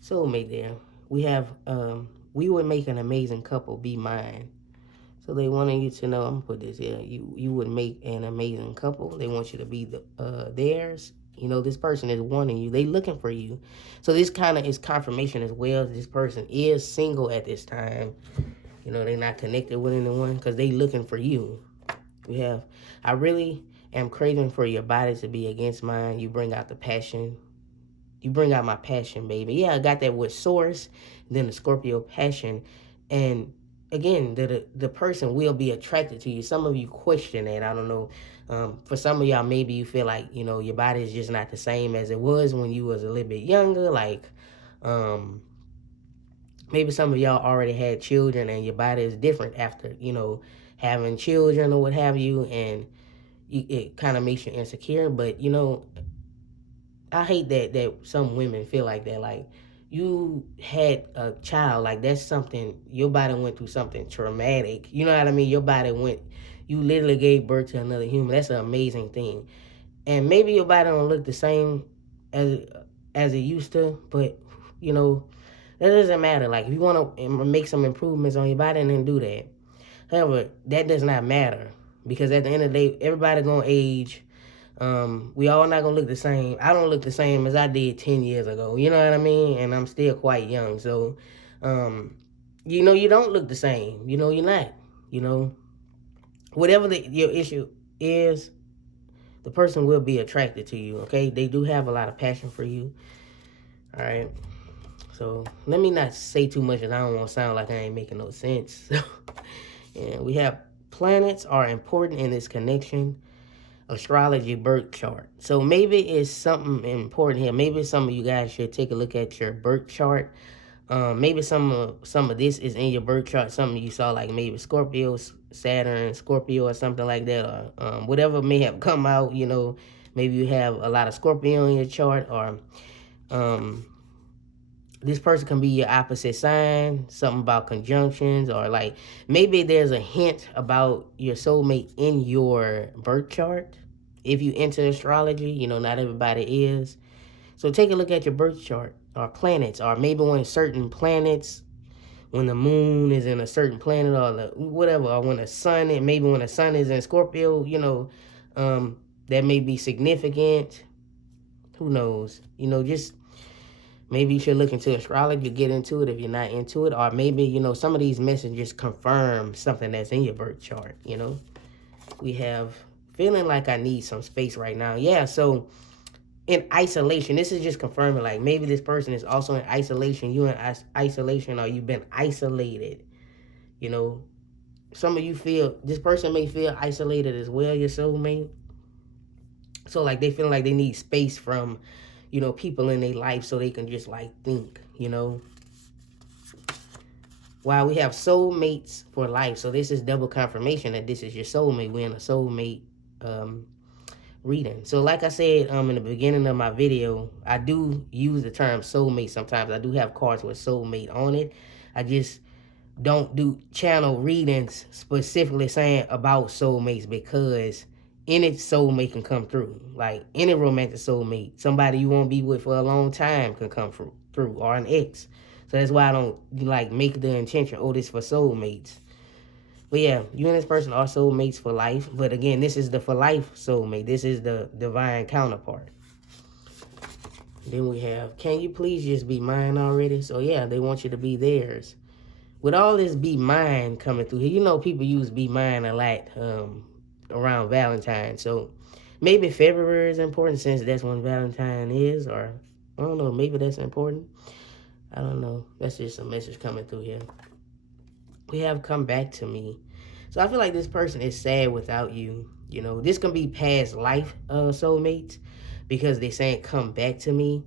soulmate there. We have, we would make an amazing couple, be mine. So they wanted you to know, I'm going to put this here, you would make an amazing couple. They want you to be theirs. This person is wanting you. They looking for you. So this kind of is confirmation as well. This person is single at this time. They're not connected with anyone because they looking for you. We have, I really am craving for your body to be against mine. You bring out the passion. You bring out my passion, baby. Yeah, I got that with Source, then the Scorpio passion. And again, the person will be attracted to you. Some of you question that. I don't know. For some of y'all, maybe you feel like, your body is just not the same as it was when you was a little bit younger. Like, maybe some of y'all already had children and your body is different after, having children or what have you. And it kind of makes you insecure. But, I hate that some women feel like that. Like, you had a child, like that's something, your body went through something traumatic. You know what I mean? You literally gave birth to another human. That's an amazing thing. And maybe your body don't look the same as it used to, but, that doesn't matter. Like, if you want to make some improvements on your body, then do that. However, that does not matter because at the end of the day, everybody going to age. We all not gonna look the same. I don't look the same as I did 10 years ago. You know what I mean? And I'm still quite young. So, you don't look the same. You're not. Whatever your issue is, the person will be attracted to you. Okay? They do have a lot of passion for you. All right. So let me not say too much, and I don't want to sound like I ain't making no sense. And we have planets are important in this connection. Astrology birth chart. So maybe it's something important here. Maybe some of you guys should take a look at your birth chart. Maybe some of this is in your birth chart. Something you saw, like maybe Scorpio, Saturn, Scorpio, or something like that, or whatever may have come out. Maybe you have a lot of Scorpio in your chart, or this person can be your opposite sign. Something about conjunctions, or like maybe there's a hint about your soulmate in your birth chart. If you into astrology, not everybody is. So take a look at your birth chart, or planets, or maybe when certain planets, when the moon is in a certain planet, or whatever, or when the sun, and maybe when the sun is in Scorpio, that may be significant. Who knows? Just maybe you should look into astrology, get into it if you're not into it. Or maybe, some of these messages confirm something that's in your birth chart, We have feeling like I need some space right now. Yeah, so in isolation, this is just confirming, like, maybe this person is also in isolation. You in isolation, or you've been isolated. Some of you feel, this person may feel isolated as well, your soulmate. So, like, they feel like they need space from, people in their life so they can just, like, think, While we have soulmates for life. So this is double confirmation that this is your soulmate. We're in a soulmate reading. So like I said in the beginning of my video, I do use the term soulmate sometimes. I do have cards with soulmate on it. I just don't do channel readings specifically saying about soulmates, because any soulmate can come through. Like any romantic soulmate, somebody you won't be with for a long time can come through, or an ex. So that's why I don't like make the intention, this for soulmates. But yeah, you and this person are soulmates for life. But again, this is the for life soulmate. This is the divine counterpart. Then we have, can you please just be mine already? So yeah, they want you to be theirs. With all this be mine coming through here, people use be mine a lot around Valentine. So maybe February is important since that's when Valentine is, or I don't know, maybe that's important. I don't know. That's just a message coming through here. We have come back to me. So I feel like this person is sad without you. This can be past life soulmates, because they're saying come back to me.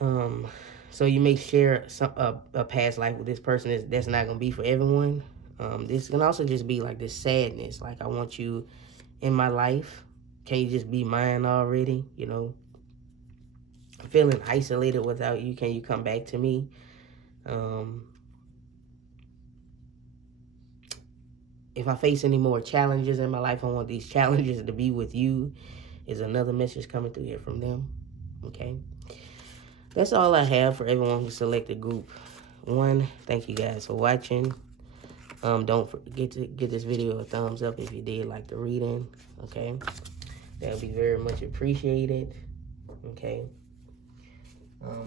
So you may share a past life with this person. That's not going to be for everyone. This can also just be like this sadness. Like, I want you in my life. Can you just be mine already? feeling isolated without you, can you come back to me? If I face any more challenges in my life, I want these challenges to be with you, is another message coming through here from them. Okay. That's all I have for everyone who selected group 1. Thank you guys for watching. Don't forget to give this video a thumbs up if you did like the reading. Okay. That would be very much appreciated. Okay.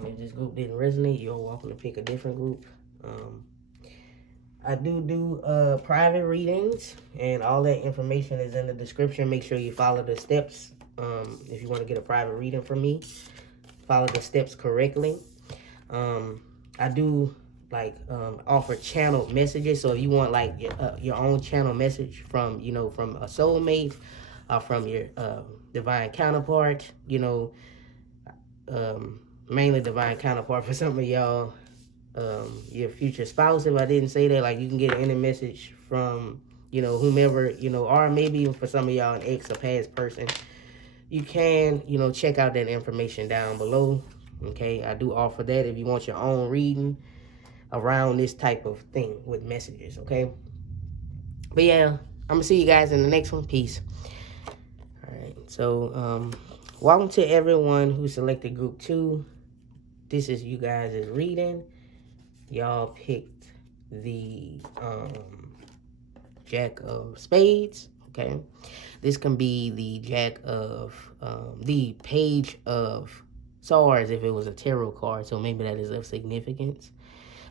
If this group didn't resonate, you're welcome to pick a different group. I do private readings, and all that information is in the description. Make sure you follow the steps. If you want to get a private reading from me, follow the steps correctly. I do like offer channeled messages. So if you want like your own channel message from, you know, from a soulmate or from your divine counterpart, you know, mainly divine counterpart for some of y'all, your future spouse, if I didn't say that, like you can get any message from, you know, whomever, you know, or maybe for some of y'all an ex or past person. You can, you know, check out that information down below. Okay, I do offer that if you want your own reading around this type of thing with messages. Okay, but yeah, I'm gonna see you guys in the next one. Peace. All right, so welcome to everyone who selected group 2. This is you guys' reading. Y'all picked the Jack of Spades. Okay, this can be the Jack of the Page of Swords if it was a tarot card, so maybe that is of significance.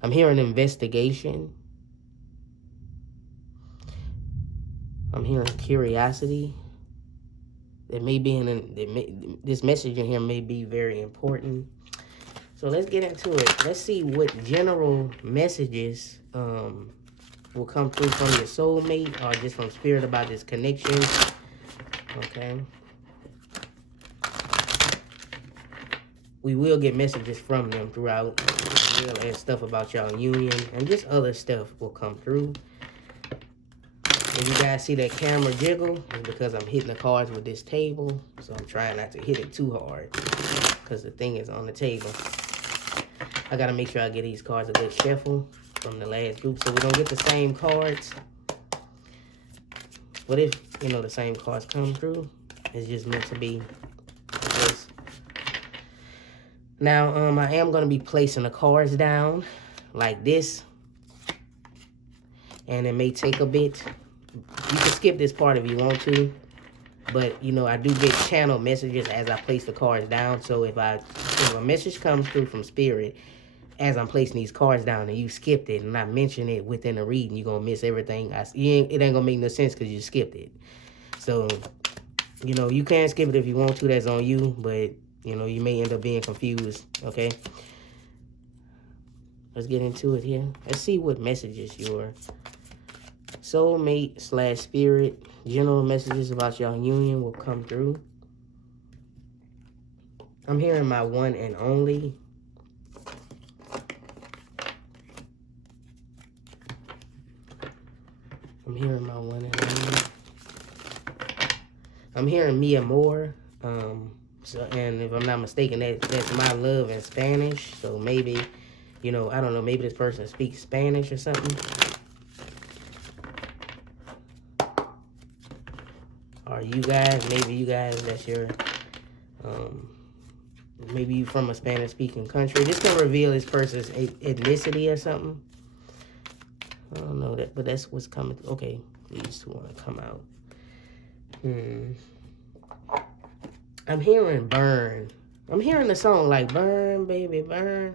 I'm hearing investigation. I'm hearing curiosity. It may be this message in here may be very important. So let's get into it. Let's see what general messages will come through from your soulmate or just from spirit about this connection. Okay. We will get messages from them throughout. We'll add stuff about y'all union, and just other stuff will come through. If you guys see that camera jiggle, it's because I'm hitting the cards with this table. So I'm trying not to hit it too hard because the thing is on the table. I got to make sure I get these cards a good shuffle from the last group so we don't get the same cards. What if, you know, the same cards come through? It's just meant to be this. Now, I am going to be placing the cards down like this. And it may take a bit. You can skip this part if you want to. But, you know, I do get channel messages as I place the cards down. So if a message comes through from spirit as I'm placing these cards down and you skipped it and I mention it within the reading, you're going to miss everything. It ain't going to make no sense because you skipped it. So, you know, you can skip it if you want to. That's on you. But, you know, you may end up being confused. Okay? Let's get into it here. Let's see what messages your soulmate / spirit, general messages about your union will come through. I'm hearing my one and only. I'm hearing my one and only. I'm hearing mi amor. So, and if I'm not mistaken, that's my love in Spanish. So maybe, you know, I don't know, maybe this person speaks Spanish or something. Or you guys, maybe you guys, that's your, maybe you from a Spanish-speaking country. This can reveal this person's ethnicity or something. I don't know that, but that's what's coming. Okay, these two want to come out. I'm hearing burn. I'm hearing the song like burn, baby, burn.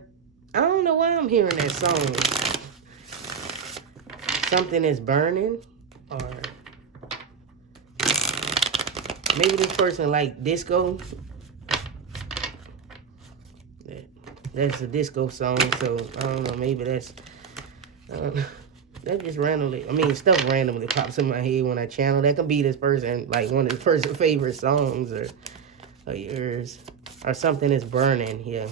I don't know why I'm hearing that song. Something is burning, or maybe this person like disco. That's a disco song, so I don't know. Maybe that's that just randomly. I mean, stuff randomly pops in my head when I channel. That could be this person, like one of this person's favorite songs, or yours, or something is burning here.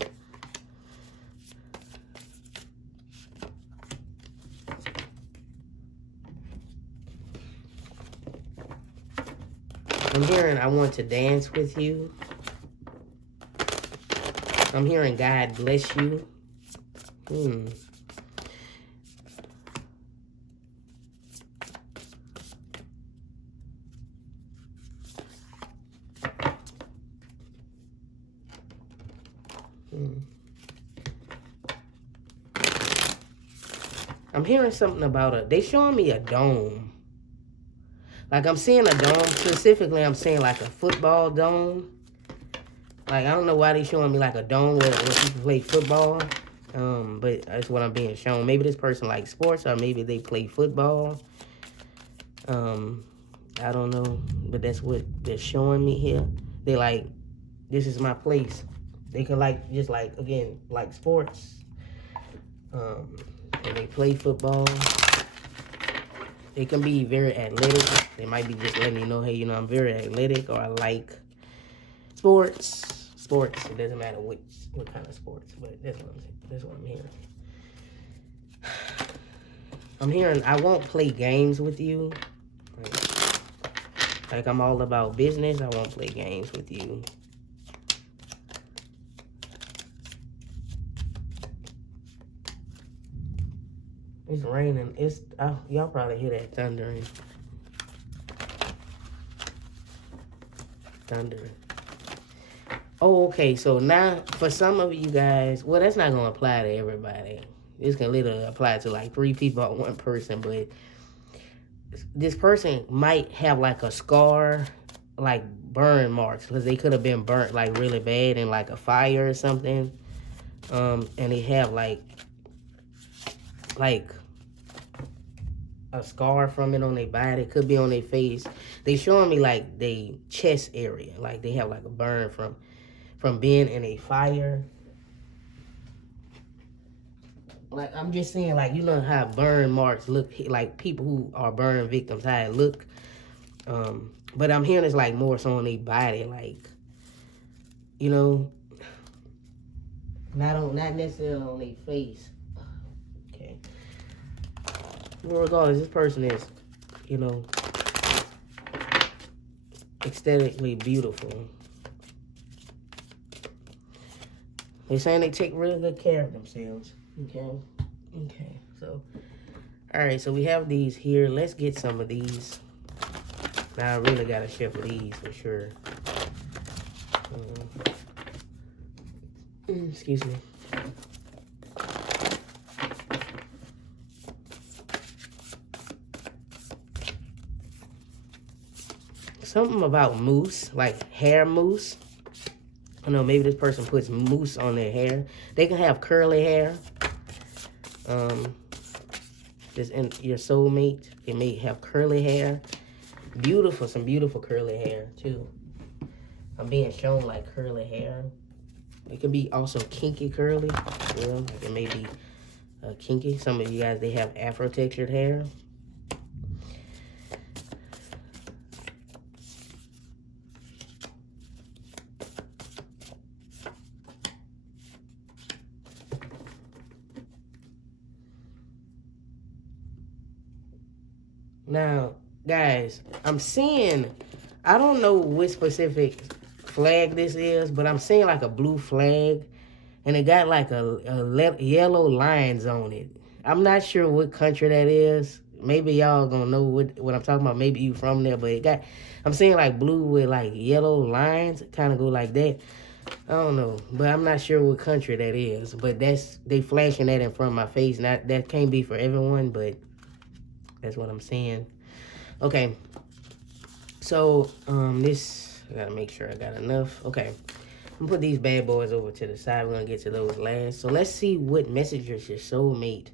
I'm hearing I want to dance with you. I'm hearing God bless you. I'm hearing something about they showing me a dome. Like I'm seeing a dome. Specifically, I'm seeing like a football dome. Like, I don't know why they showing me like a dome where people play football. But that's what I'm being shown. Maybe this person likes sports, or maybe they play football. I don't know. But that's what they're showing me here. They like, this is my place. They could like, just like, again, like sports. And they play football. They can be very athletic. They might be just letting you know, hey, you know, I'm very athletic, or I like sports. Sports, it doesn't matter what kind of sports, but that's what I'm hearing. I'm hearing I won't play games with you. Like I'm all about business. I won't play games with you. It's raining. Y'all probably hear that thundering. Thundering. Oh, okay. So now, for some of you guys, well, that's not going to apply to everybody. This can literally apply to like 3 people or 1 person. But this person might have like a scar, like burn marks, because they could have been burnt like really bad in like a fire or something. And they have like a scar from it on their body. It could be on their face. They showing me like they chest area, like they have like a burn from being in a fire. Like I'm just saying, like, you know how burn marks look, like people who are burn victims, how it look. But I'm hearing it's like more so on their body, like, you know, not necessarily on their face. Okay. Well, regardless, this person is, you know, aesthetically beautiful. They're saying they take really good care of themselves. Okay. So, all right. So we have these here. Let's get some of these. Now I really got to shuffle these for sure. Excuse me. Something about mousse, like hair mousse. I don't know, maybe this person puts mousse on their hair. They can have curly hair. Just in your soulmate, they may have curly hair. Beautiful, some beautiful curly hair too. I'm being shown like curly hair. It could be also kinky curly. You know, like it may be kinky. Some of you guys, they have afro textured hair. Now, guys, I'm seeing, I don't know which specific flag this is, but I'm seeing like a blue flag, and it got like a yellow lines on it. I'm not sure what country that is. Maybe y'all gonna know what I'm talking about. Maybe you from there, but I'm seeing like blue with like yellow lines, kind of go like that. I don't know, but I'm not sure what country that is. But they flashing that in front of my face. Not that can't be for everyone, but that's what I'm saying. Okay. So, this, I gotta make sure I got enough. Okay. I'm gonna put these bad boys over to the side. We're gonna get to those last. So, let's see what messages your soulmate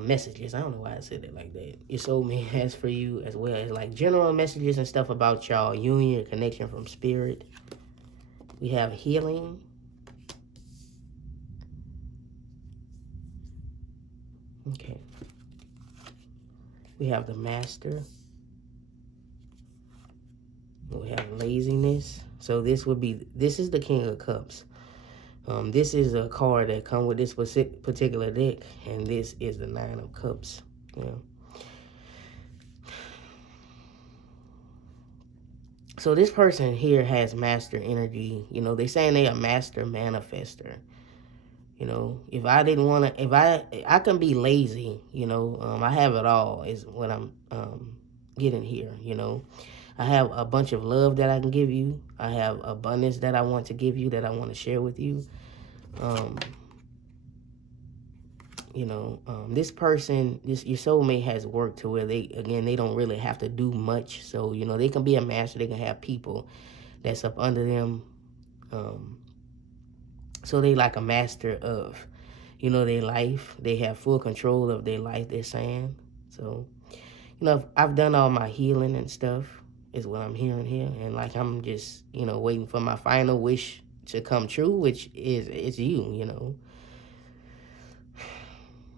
messages. I don't know why I said it like that. Your soulmate has for you, as well as like general messages and stuff about y'all union, your connection from spirit. We have healing. Okay. We have the master. We have laziness. So this is the King of Cups. This is a card that comes with this particular deck, and this is the 9 of Cups. Yeah. So this person here has master energy. You know, they saying they a master manifester. You know, if I didn't want to, if I can be lazy. You know, I have it all. Is what I'm getting here. You know, I have a bunch of love that I can give you. I have abundance that I want to give you, that I want to share with you. You know, this person, your soulmate has worked to where they don't really have to do much. So, you know, they can be a master. They can have people that's up under them. So they like a master of, you know, their life. They have full control of their life, they're saying. So, you know, I've done all my healing and stuff, is what I'm hearing here. And like, I'm just, you know, waiting for my final wish to come true, which is, it's you, you know.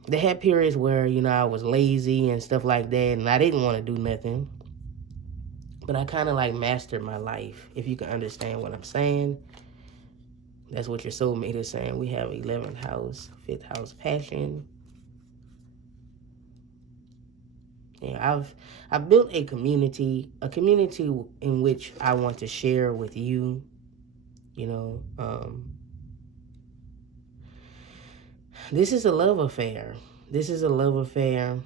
They had periods where, you know, I was lazy and stuff like that, and I didn't want to do nothing. But I kind of like mastered my life, if you can understand what I'm saying. That's what your soulmate is saying. We have 11th house, 5th house passion. Yeah, I've built a community in which I want to share with you. You know, this is a love affair. This is a love affair,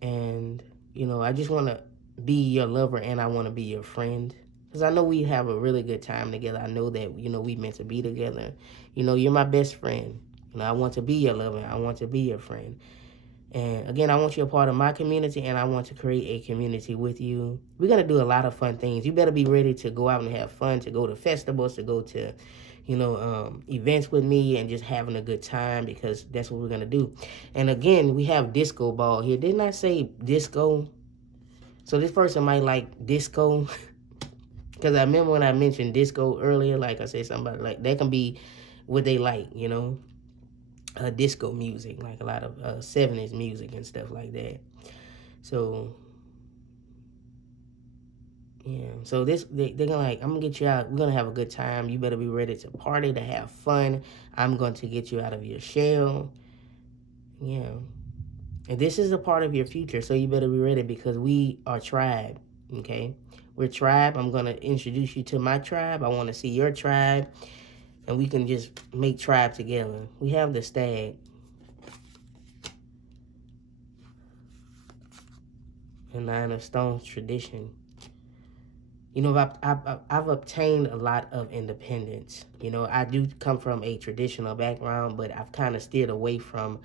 and you know, I just want to be your lover, and I want to be your friend. Because I know we have a really good time together. I know that, you know, we meant to be together. You know, you're my best friend. You know, I want to be your lover. I want to be your friend. And again, I want you a part of my community, and I want to create a community with you. We're going to do a lot of fun things. You better be ready to go out and have fun, to go to festivals, to go to, you know, events with me, and just having a good time, because that's what we're going to do. And again, we have disco ball here. Didn't I say disco? So this person might like disco. Because I remember when I mentioned disco earlier, like I said, somebody like that can be what they like, you know, disco music, like a lot of 70s music and stuff like that. So, yeah. So they're gonna like, I'm gonna get you out. We're gonna have a good time. You better be ready to party, to have fun. I'm going to get you out of your shell. Yeah. And this is a part of your future, so you better be ready, because we are tribe, okay? We're tribe. I'm going to introduce you to my tribe. I want to see your tribe, and we can just make tribe together. We have the stag. And 9 of Stones tradition. You know, I've obtained a lot of independence. You know, I do come from a traditional background, but I've kind of steered away from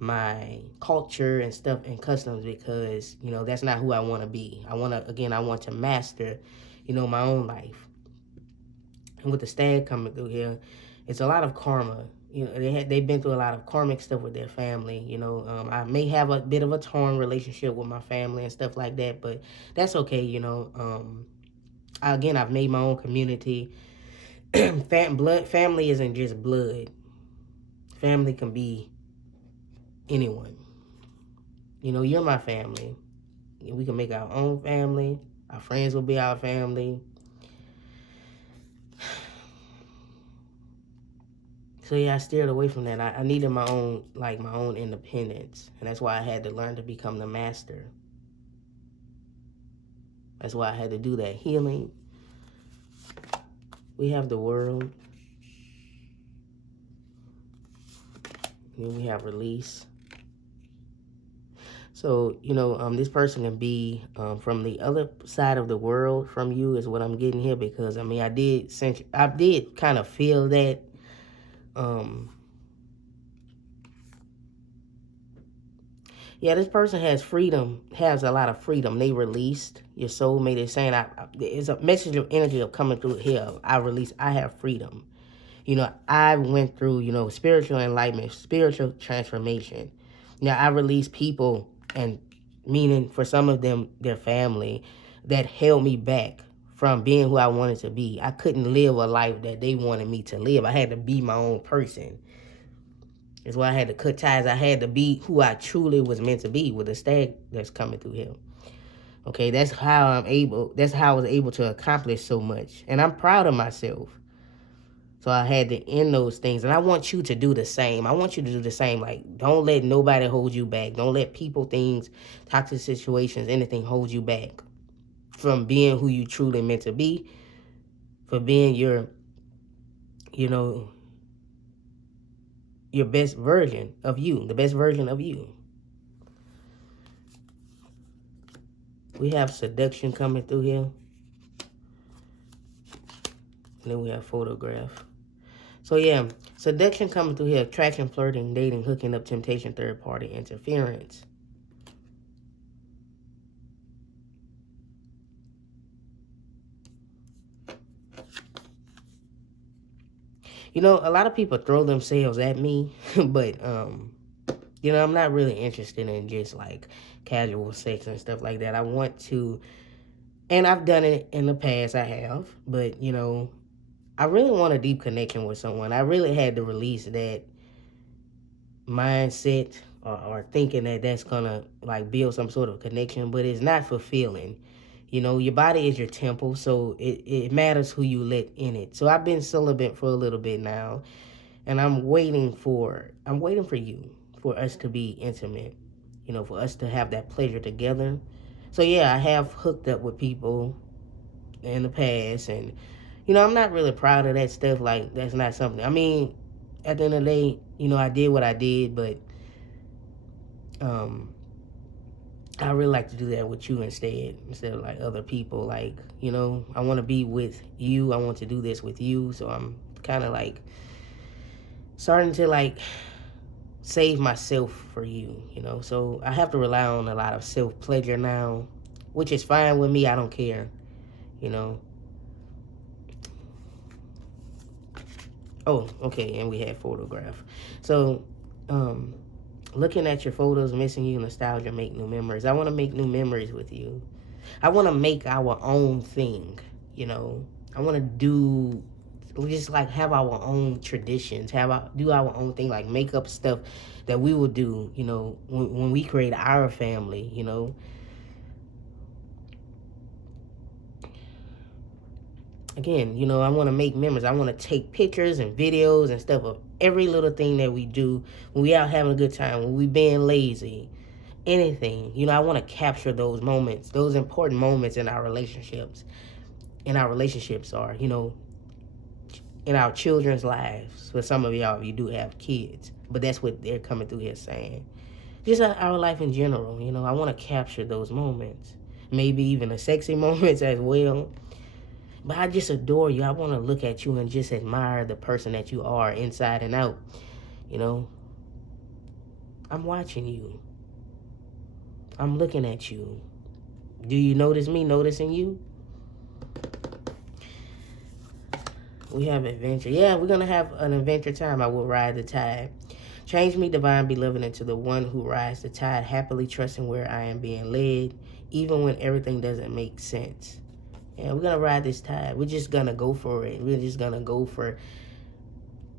my culture and stuff and customs, because, you know, that's not who I want to be. I want to master, you know, my own life. And with the stag coming through here, it's a lot of karma. You know, they've been through a lot of karmic stuff with their family. You know, I may have a bit of a torn relationship with my family and stuff like that, but that's okay. You know, again, I've made my own community. Family isn't just blood. Family can be anyone. You know, you're my family. We can make our own family. Our friends will be our family. So yeah, I steered away from that. I needed my own independence. And that's why I had to learn to become the master. That's why I had to do that healing. We have the world. And we have release. So, you know, this person can be from the other side of the world from you, is what I'm getting here, because, I mean, I did kind of feel that. Yeah, this person has freedom, has a lot of freedom. They released. Your soulmate is saying, it's a message of energy of coming through here. I have freedom. You know, I went through, you know, spiritual enlightenment, spiritual transformation. Now, I released people, and meaning for some of them, their family, that held me back from being who I wanted to be. I couldn't live a life that they wanted me to live. I had to be my own person. That's why I had to cut ties. I had to be who I truly was meant to be, with the stag that's coming through here. Okay, that's how I was able to accomplish so much. And I'm proud of myself. So I had to end those things. And I want you to do the same. I want you to do the same. Like, don't let nobody hold you back. Don't let people, things, toxic situations, anything hold you back. from being who you truly meant to be, for being your, you know, your best version of you, the best version of you. We have seduction coming through here. And then we have photograph. So yeah, seduction coming through here. Attraction, flirting, dating, hooking up, temptation, third party interference. You know, a lot of people throw themselves at me, but you know, I'm not really interested in just like casual sex and stuff like that. I want to, and I've done it in the past, I have, but you know, I really want a deep connection with someone. I really had to release that mindset or thinking that that's gonna like build some sort of connection, but it's not fulfilling. You know, your body is your temple, so it matters who you let in it. So I've been celibate for a little bit now, and I'm waiting for you, for us to be intimate, you know, for us to have that pleasure together. So yeah, I have hooked up with people in the past, and you know, I'm not really proud of that stuff. Like, that's not something, I mean, at the end of the day, you know, I did what I did, but I really like to do that with you instead of like other people. Like, you know, I want to be with you. I want to do this with you. So I'm kind of like starting to like save myself for you, you know. So I have to rely on a lot of self-pleasure now, which is fine with me. I don't care, you know. Oh, okay, and we had photograph. So, looking at your photos, missing you, nostalgia, make new memories. I want to make new memories with you. I want to make our own thing, you know. I want to do, just like have our own traditions, do our own thing, like make up stuff that we will do, you know, when we create our family, you know. Again, you know, I want to make memories. I want to take pictures and videos and stuff of every little thing that we do when we out having a good time, when we being lazy, anything. You know, I want to capture those moments, those important moments in our relationships. In our relationships are, you know, in our children's lives. For some of y'all, you do have kids, but that's what they're coming through here saying. Just our life in general, you know, I want to capture those moments. Maybe even the sexy moments as well. But I just adore you. I want to look at you and just admire the person that you are inside and out. You know, I'm watching you. I'm looking at you. Do you notice me noticing you? We have adventure. Yeah, we're going to have an adventure time. I will ride the tide. Change me, divine beloved, into the one who rides the tide, happily trusting where I am being led, even when everything doesn't make sense. Yeah, we're going to ride this tide. We're just going to go for it. We're just going to go for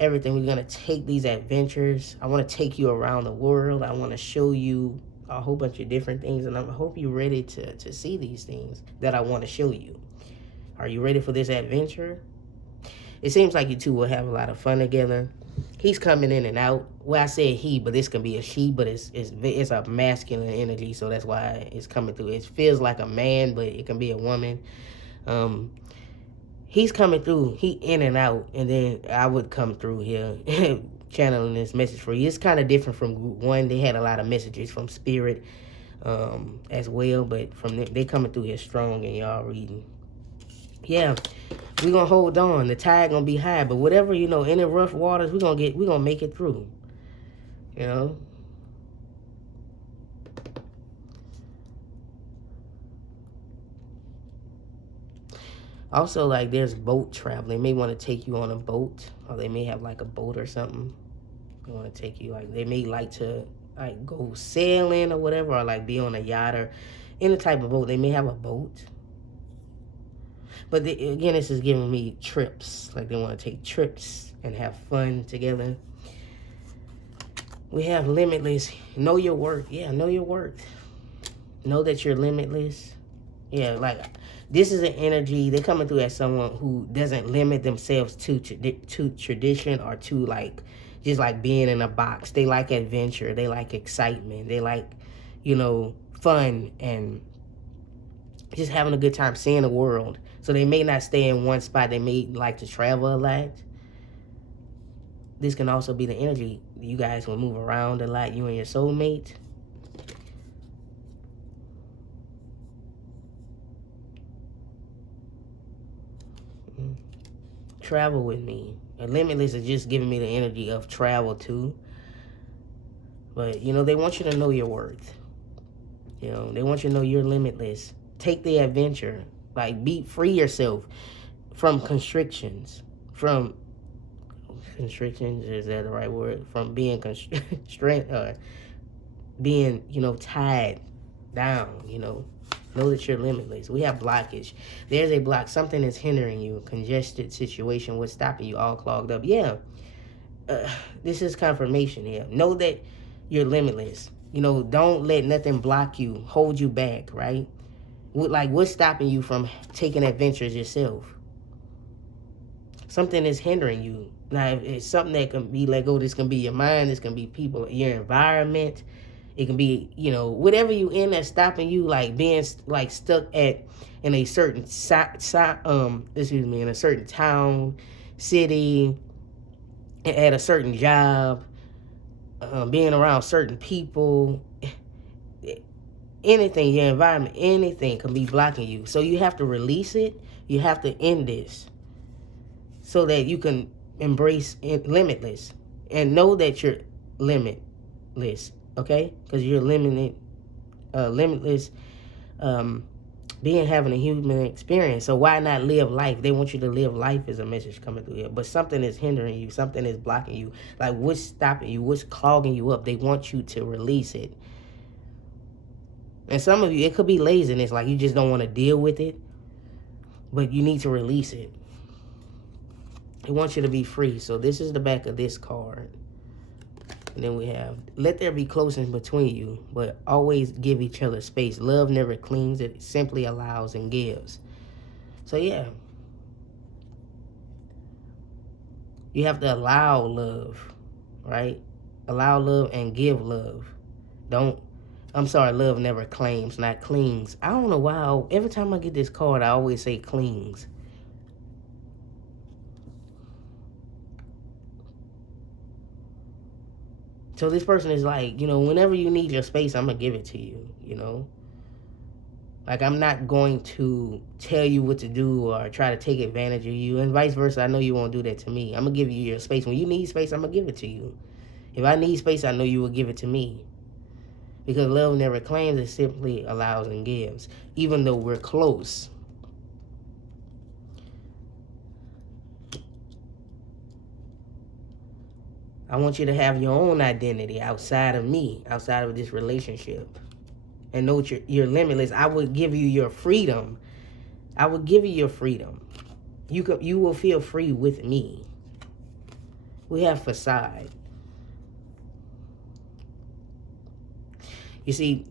everything. We're going to take these adventures. I want to take you around the world. I want to show you a whole bunch of different things, and I hope you're ready to see these things that I want to show you. Are you ready for this adventure? It seems like you two will have a lot of fun together. He's coming in and out. Well, I said he, but this can be a she, but it's a masculine energy, so that's why it's coming through. It feels like a man, but it can be a woman. He's coming through. He in and out, and then I would come through here channeling this message for you. It's kind of different from group one. They had a lot of messages from spirit as well, but from them, they coming through here strong in y'all reading. Yeah, we're gonna hold on. The tide gonna be high, but whatever, you know, any rough waters, we're gonna make it through. You know. Also, like, there's boat travel. They may want to take you on a boat, or they may have like a boat or something. They want to take you, like, they may like to like go sailing or whatever, or like be on a yacht or any type of boat. They may have a boat. But again, this is giving me trips. Like, they want to take trips and have fun together. We have limitless. Know your worth. Yeah, know your worth. Know that you're limitless. Yeah, like, this is an energy. They're coming through as someone who doesn't limit themselves to tradition or to, like, just like being in a box. They like adventure. They like excitement. They like, you know, fun and just having a good time seeing the world. So they may not stay in one spot. They may like to travel a lot. This can also be the energy. You guys will move around a lot, you and your soulmate. Travel with me. And Limitless is just giving me the energy of travel too. But, you know, they want you to know your worth. You know, they want you to know you're limitless. Take the adventure. Like, free yourself from constrictions. From constrictions, is that the right word? From being constrained, being, you know, tied down, you know. Know that you're limitless. We have blockage. There's a block. Something is hindering you. Congested situation. What's stopping you? All clogged up. Yeah. This is confirmation here. Know that you're limitless. You know, don't let nothing block you, hold you back, right? Like, what's stopping you from taking adventures yourself? Something is hindering you. Now, it's something that can be let go. This can be your mind. This can be people, your environment. It can be, you know, whatever you in that's stopping you, like being like stuck in a certain in a certain town, city, at a certain job, being around certain people, anything, your environment, anything can be blocking you. So you have to release it. You have to end this so that you can embrace limitless and know that you're limitless. Okay, because you're limitless, having a human experience. So why not live life? They want you to live life as a message coming through here. But something is hindering you. Something is blocking you. Like, what's stopping you? What's clogging you up? They want you to release it. And some of you, it could be laziness. Like, you just don't want to deal with it. But you need to release it. They want you to be free. So this is the back of this card. And then we have, let there be closeness between you, but always give each other space. Love never clings, it simply allows and gives. So yeah. You have to allow love, right? Allow love and give love. Love never claims, not clings. I don't know why, every time I get this card, I always say clings. So this person is like, you know, whenever you need your space, I'm going to give it to you, you know. Like, I'm not going to tell you what to do or try to take advantage of you. And vice versa, I know you won't do that to me. I'm going to give you your space. When you need space, I'm going to give it to you. If I need space, I know you will give it to me. Because love never claims, it simply allows and gives. Even though we're close. I want you to have your own identity outside of me, outside of this relationship. And know you're limitless. I will give you your freedom. I will give you your freedom. You will feel free with me. We have facade. You see,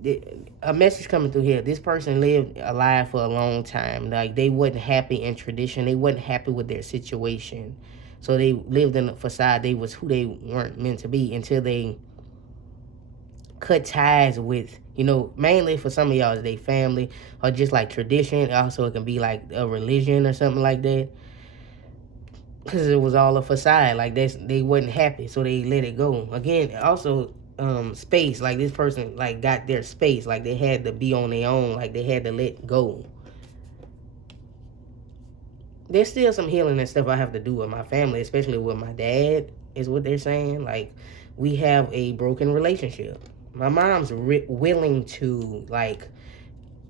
a message coming through here. This person lived a life for a long time. Like, they wasn't happy in tradition. They wasn't happy with their situation. So they lived in a facade. They was who they weren't meant to be until they cut ties with, you know, mainly for some of y'all, they family or just like tradition. Also, it can be like a religion or something like that. Because it was all a facade. Like, they wasn't happy, so they let it go. Again, also, space. Like, this person, like, got their space. Like, they had to be on their own. Like, they had to let go. There's still some healing and stuff I have to do with my family, especially with my dad, is what they're saying. Like, we have a broken relationship. My mom's willing to, like,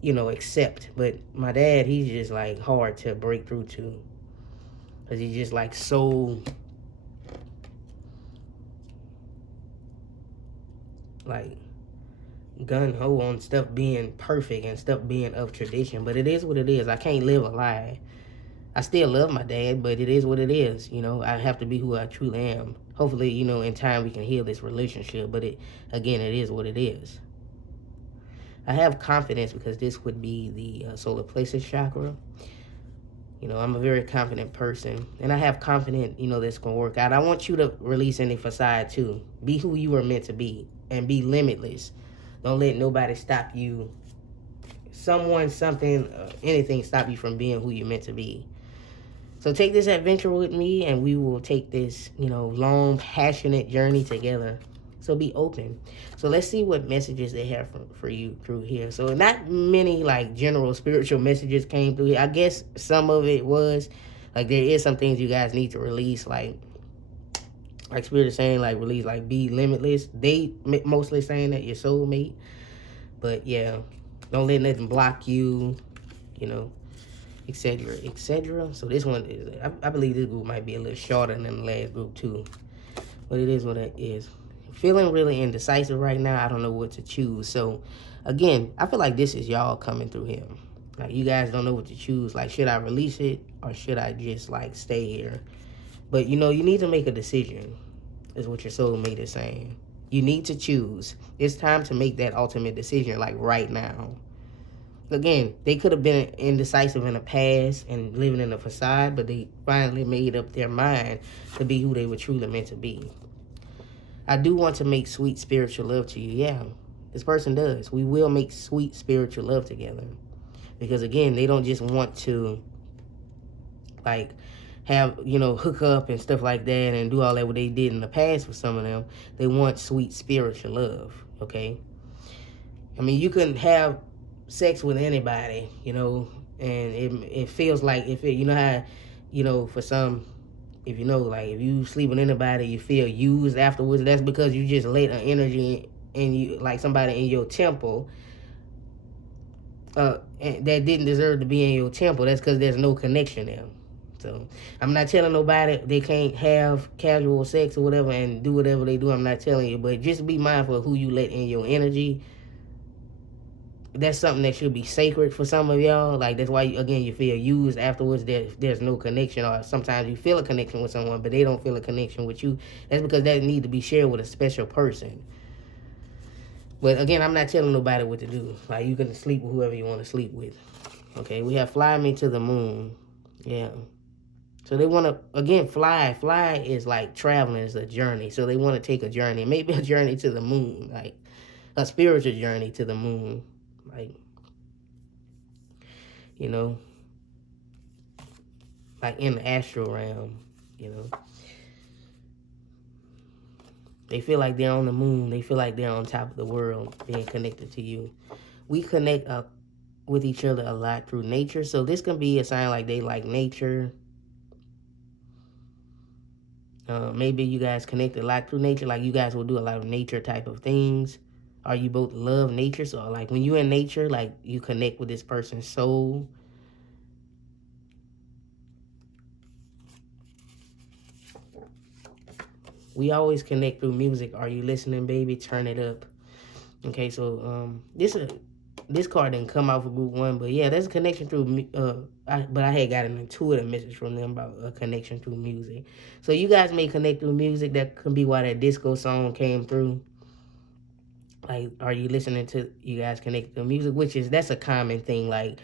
you know, accept. But my dad, he's just, like, hard to break through to. Because he's just, like, so, like, gun-ho on stuff being perfect and stuff being of tradition. But it is what it is. I can't live a lie. I still love my dad, but it is what it is. You know, I have to be who I truly am. Hopefully, you know, in time we can heal this relationship. But again, it is what it is. I have confidence because this would be the solar plexus chakra. You know, I'm a very confident person. And I have confidence, you know, this can work out. I want you to release any facade too. Be who you are meant to be. And be limitless. Don't let nobody stop you someone, something, anything stop you from being who you're meant to be. So take this adventure with me, and we will take this, long, passionate journey together. So be open. So let's see what messages they have for you through here. So not many like general spiritual messages came through here. I guess some of it was like there is some things you guys need to release, like Spirit is saying, like release, like be limitless. They mostly saying that your soulmate, but yeah, don't let nothing block you, etc., etc. So this one is, I believe this group might be a little shorter than the last group too, but it is what it is. Feeling really indecisive right now. I don't know what to choose. So again, I feel like this is y'all coming through here. Like you guys don't know what to choose. Like, should I release it or should I just like stay here? But you need to make a decision, is what your soulmate is saying. You need to choose. It's time to make that ultimate decision, like right now. Again, they could have been indecisive in the past and living in a facade, but they finally made up their mind to be who they were truly meant to be. I do want to make sweet spiritual love to you. Yeah, this person does. We will make sweet spiritual love together. Because again, they don't just want to like have, hook up and stuff like that and do all that what they did in the past for some of them. They want sweet spiritual love, okay? I mean, you can have sex with anybody, and it feels like, if it, how, for some, if like if you sleep with anybody, you feel used afterwards. That's because you just let an energy in you, like somebody in your temple, that didn't deserve to be in your temple. That's because there's no connection there. So I'm not telling nobody they can't have casual sex or whatever and do whatever they do. I'm not telling you, but just be mindful of who you let in your energy. That's something that should be sacred for some of y'all. Like, that's why, again, you feel used afterwards. There's no connection, or sometimes you feel a connection with someone, but they don't feel a connection with you. That's because that need to be shared with a special person. But, again, I'm not telling nobody what to do. Like, you can sleep with whoever you want to sleep with. Okay, we have fly me to the moon. Yeah. So they want to, again, fly. Fly is like traveling. It's a journey. So they want to take a journey. Maybe a journey to the moon. Like, a spiritual journey to the moon. Like, like in the astral realm, They feel like they're on the moon. They feel like they're on top of the world, being connected to you. We connect up with each other a lot through nature. So this can be a sign like they like nature. Maybe you guys connect a lot through nature. Like, you guys will do a lot of nature type of things. Or you both love nature. So, like, when you're in nature, like, you connect with this person's soul. We always connect through music. Are you listening, baby? Turn it up. Okay, so this card didn't come out for group 1, but yeah, there's a connection through. But I had got an intuitive message from them about a connection through music. So you guys may connect through music. That could be why that disco song came through. Like, are you listening to, you guys connect to music, that's a common thing. Like,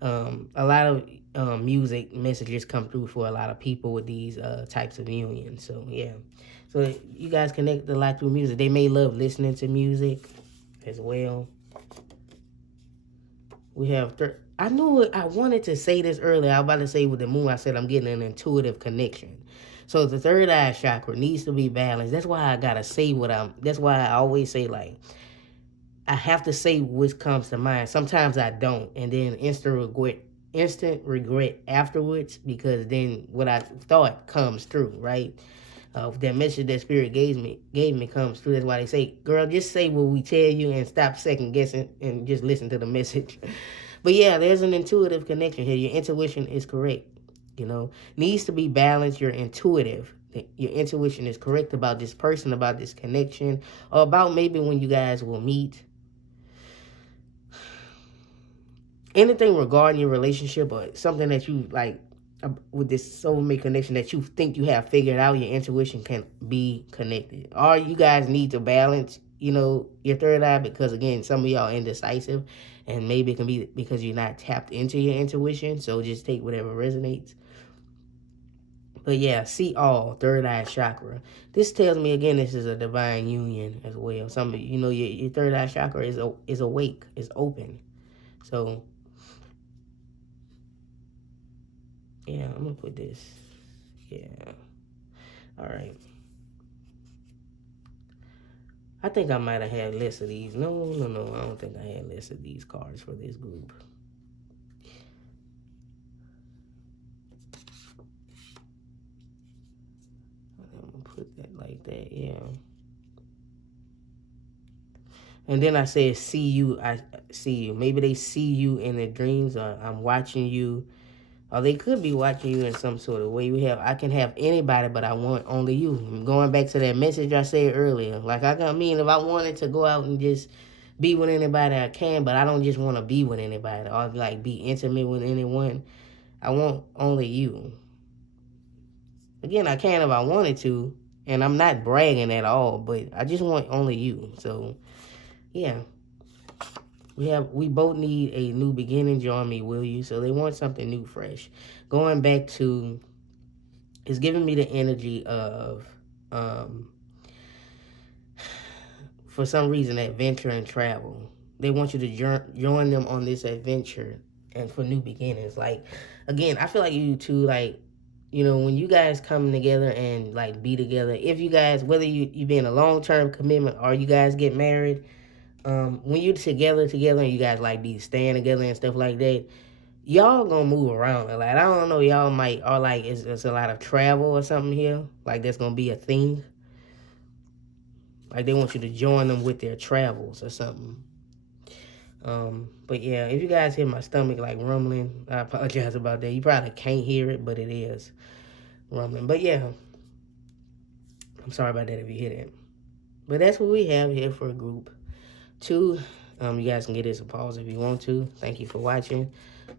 a lot of music messages come through for a lot of people with these types of unions. So, yeah. So, you guys connect a lot through music. They may love listening to music as well. We have, I knew it, I wanted to say this earlier. I was about to say with the moon, I said I'm getting an intuitive connection. So the third eye chakra needs to be balanced. That's why I gotta say that's why I always say, like, I have to say what comes to mind. Sometimes I don't, and then instant regret afterwards, because then what I thought comes through, right? That message that Spirit gave me comes through. That's why they say, girl, just say what we tell you and stop second guessing and just listen to the message. But yeah, there's an intuitive connection here. Your intuition is correct. Needs to be balanced. You're intuitive. Your intuition is correct about this person, about this connection, or about maybe when you guys will meet. Anything regarding your relationship or something that you like with this soulmate connection that you think you have figured out, your intuition can be connected. Or you guys need to balance, your third eye, because again, some of y'all indecisive, and maybe it can be because you're not tapped into your intuition. So just take whatever resonates. But yeah, see all, third eye chakra. This tells me, again, this is a divine union as well. Some of your third eye chakra is awake, is open. So, yeah, I'm going to put this. Yeah. All right. I think I might have had less of these. No. I don't think I had less of these cards for this group. I'm going to put that like that, yeah. And then I said, see you, I see you. Maybe they see you in their dreams, or I'm watching you. Or they could be watching you in some sort of way. I can have anybody, but I want only you. Going back to that message I said earlier. Like, if I wanted to go out and just be with anybody, I can, but I don't just want to be with anybody or, like, be intimate with anyone. I want only you. Again, I can if I wanted to, and I'm not bragging at all, but I just want only you. So, yeah. We both need a new beginning. Join me, will you? So they want something new, fresh. Going back to, it's giving me the energy of, for some reason, adventure and travel. They want you to join them on this adventure and for new beginnings. Like, again, I feel like you two, like, you know, when you guys come together and, like, be together, if you guys, whether you be in a long-term commitment or you guys get married, when you're together and you guys like be staying together and stuff like that, y'all gonna move around a lot. I don't know, y'all might, or like it's a lot of travel or something here. Like that's gonna be a thing. Like they want you to join them with their travels or something. But yeah, if you guys hear my stomach like rumbling, I apologize about that. You probably can't hear it, but it is rumbling. But yeah, I'm sorry about that if you hear that. But that's what we have here for a group 2. You guys can give this a pause if you want to. Thank you for watching.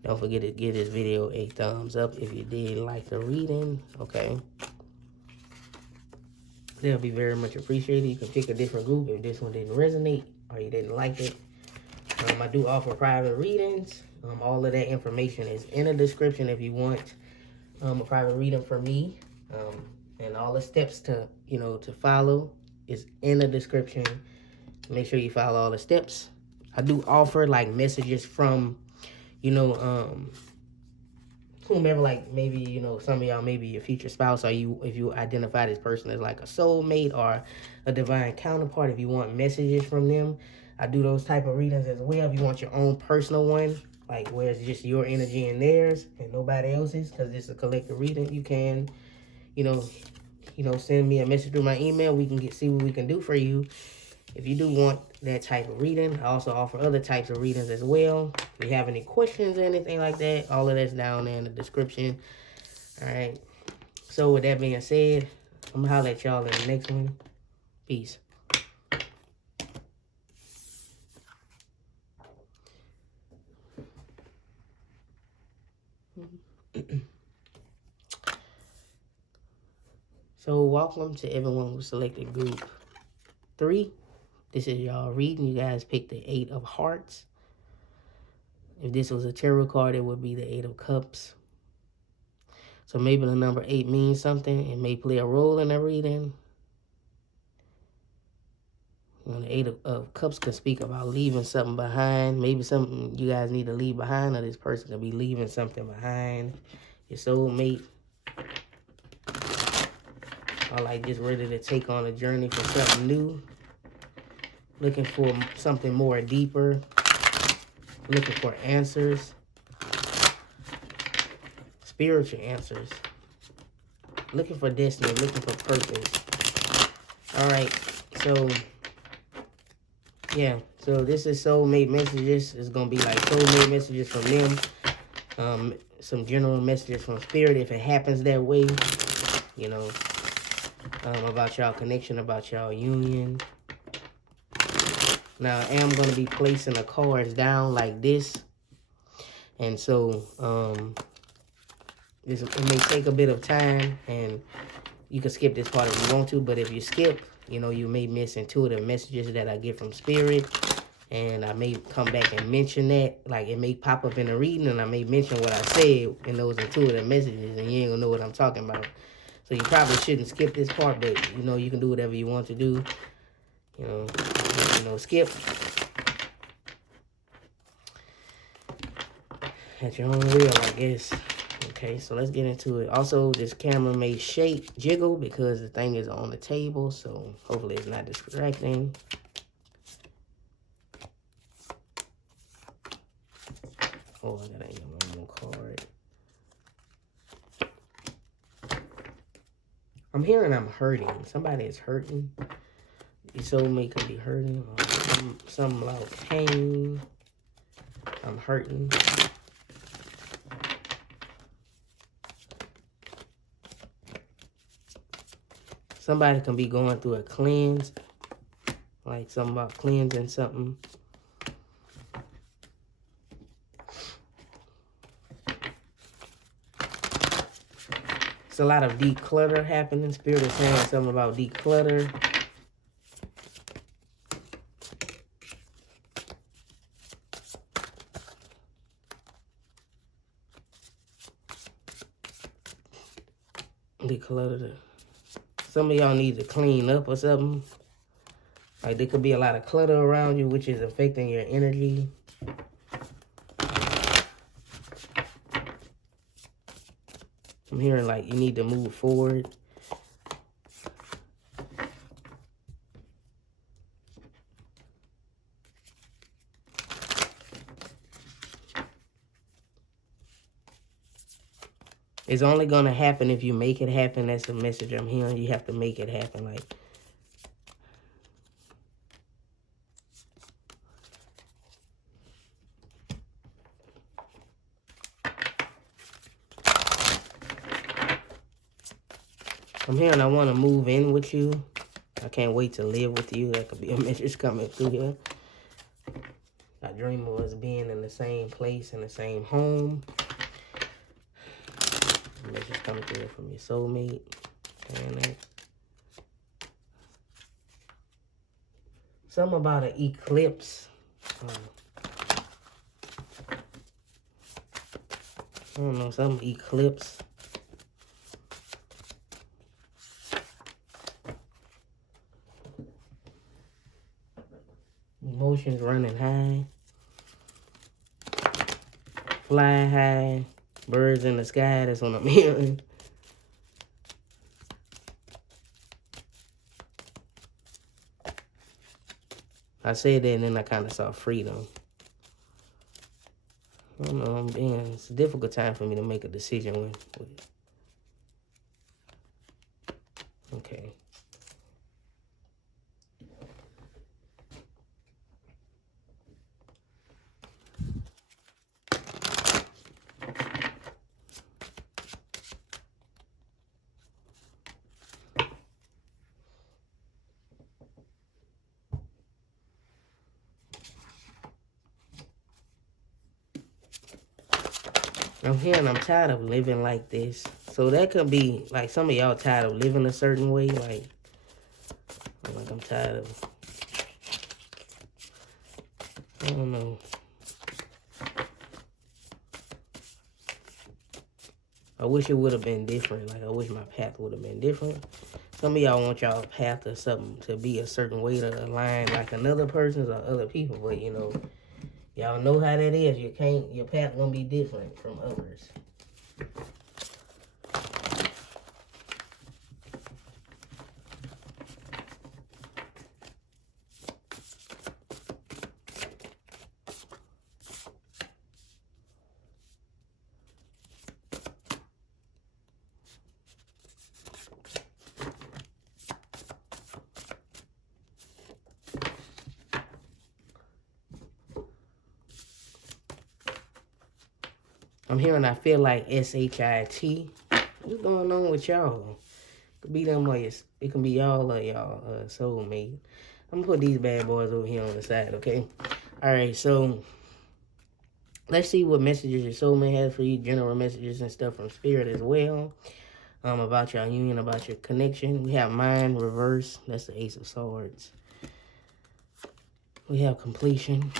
Don't forget to give this video a thumbs up if you did like the reading. Okay. That'll be very much appreciated. You can pick a different group if this one didn't resonate or you didn't like it. I do offer private readings. All of that information is in the description if you want a private reading from me. And all the steps to follow is in the description. Make sure you follow all the steps. I do offer like messages from, whomever, like maybe, some of y'all, maybe your future spouse, or if you identify this person as like a soulmate or a divine counterpart, if you want messages from them, I do those type of readings as well. If you want your own personal one, like where it's just your energy and theirs and nobody else's, because it's a collective reading, you can, send me a message through my email. We can see what we can do for you. If you do want that type of reading, I also offer other types of readings as well. If you have any questions or anything like that, all of that's down there in the description. All right. So with that being said, I'm going to holler at y'all in the next one. Peace. So welcome to everyone who selected group 3. This is y'all reading. You guys picked the 8 of Hearts. If this was a tarot card, it would be the 8 of Cups. So maybe the number 8 means something. It may play a role in the reading. The 8 of Cups could speak about leaving something behind. Maybe something you guys need to leave behind, or this person could be leaving something behind. Your soulmate. Or like just ready to take on a journey for something new. Looking for something more deeper. Looking for answers. Spiritual answers. Looking for destiny. Looking for purpose. Alright. So, yeah. So this is soulmate messages. It's going to be like soulmate messages from them. Some general messages from spirit if it happens that way. About y'all connection, about y'all union. Now, I am going to be placing the cards down like this. And so, it may take a bit of time. And you can skip this part if you want to. But if you skip, you may miss intuitive messages that I get from Spirit. And I may come back and mention that. Like, it may pop up in the reading. And I may mention what I said in those intuitive messages. And you ain't going to know what I'm talking about. So you probably shouldn't skip this part. But, you can do whatever you want to do. Skip. at your own will, I guess. Okay, so let's get into it. Also, this camera may jiggle because the thing is on the table, so hopefully it's not distracting. Oh, I gotta get one more card. I'm hearing I'm hurting. Somebody is hurting. Your soulmate could be hurting. Something about pain. I'm hurting. Somebody can be going through a cleanse. Like something about cleansing something. It's a lot of declutter happening. Spirit is saying something about declutter. Declutter. Some of y'all need to clean up or something. Like there could be a lot of clutter around you, which is affecting your energy. I'm hearing like you need to move forward. It's only going to happen if you make it happen. That's the message I'm hearing. You have to make it happen. Like, I'm hearing I want to move in with you. I can't wait to live with you. That could be a message coming through here. I dream of us being in the same place, in the same home. A message coming through from your soulmate. And something about an eclipse. I don't know, some eclipse. Emotions running high. Fly high. Birds in the sky. That's what I'm hearing. I said that and then I kind of saw freedom. I don't know. It's a difficult time for me to make a decision with. Okay. I'm hearing I'm tired of living like this. So that could be, like, some of y'all tired of living a certain way. Like I'm tired of, I don't know. I wish it would have been different. Like, I wish my path would have been different. Some of y'all want y'all path or something to be a certain way to align like another person's or other people. But, you know, y'all know how that is. Your path gonna be different from others. I'm hearing I feel like S-H-I-T. What's going on with y'all? It could be them or it can be y'all or y'all soulmate. I'm gonna put these bad boys over here on the side, okay? Alright, so let's see what messages your soulmate has for you. General messages and stuff from spirit as well. About your union, about your connection. We have mind reverse. That's the Ace of Swords. We have completion.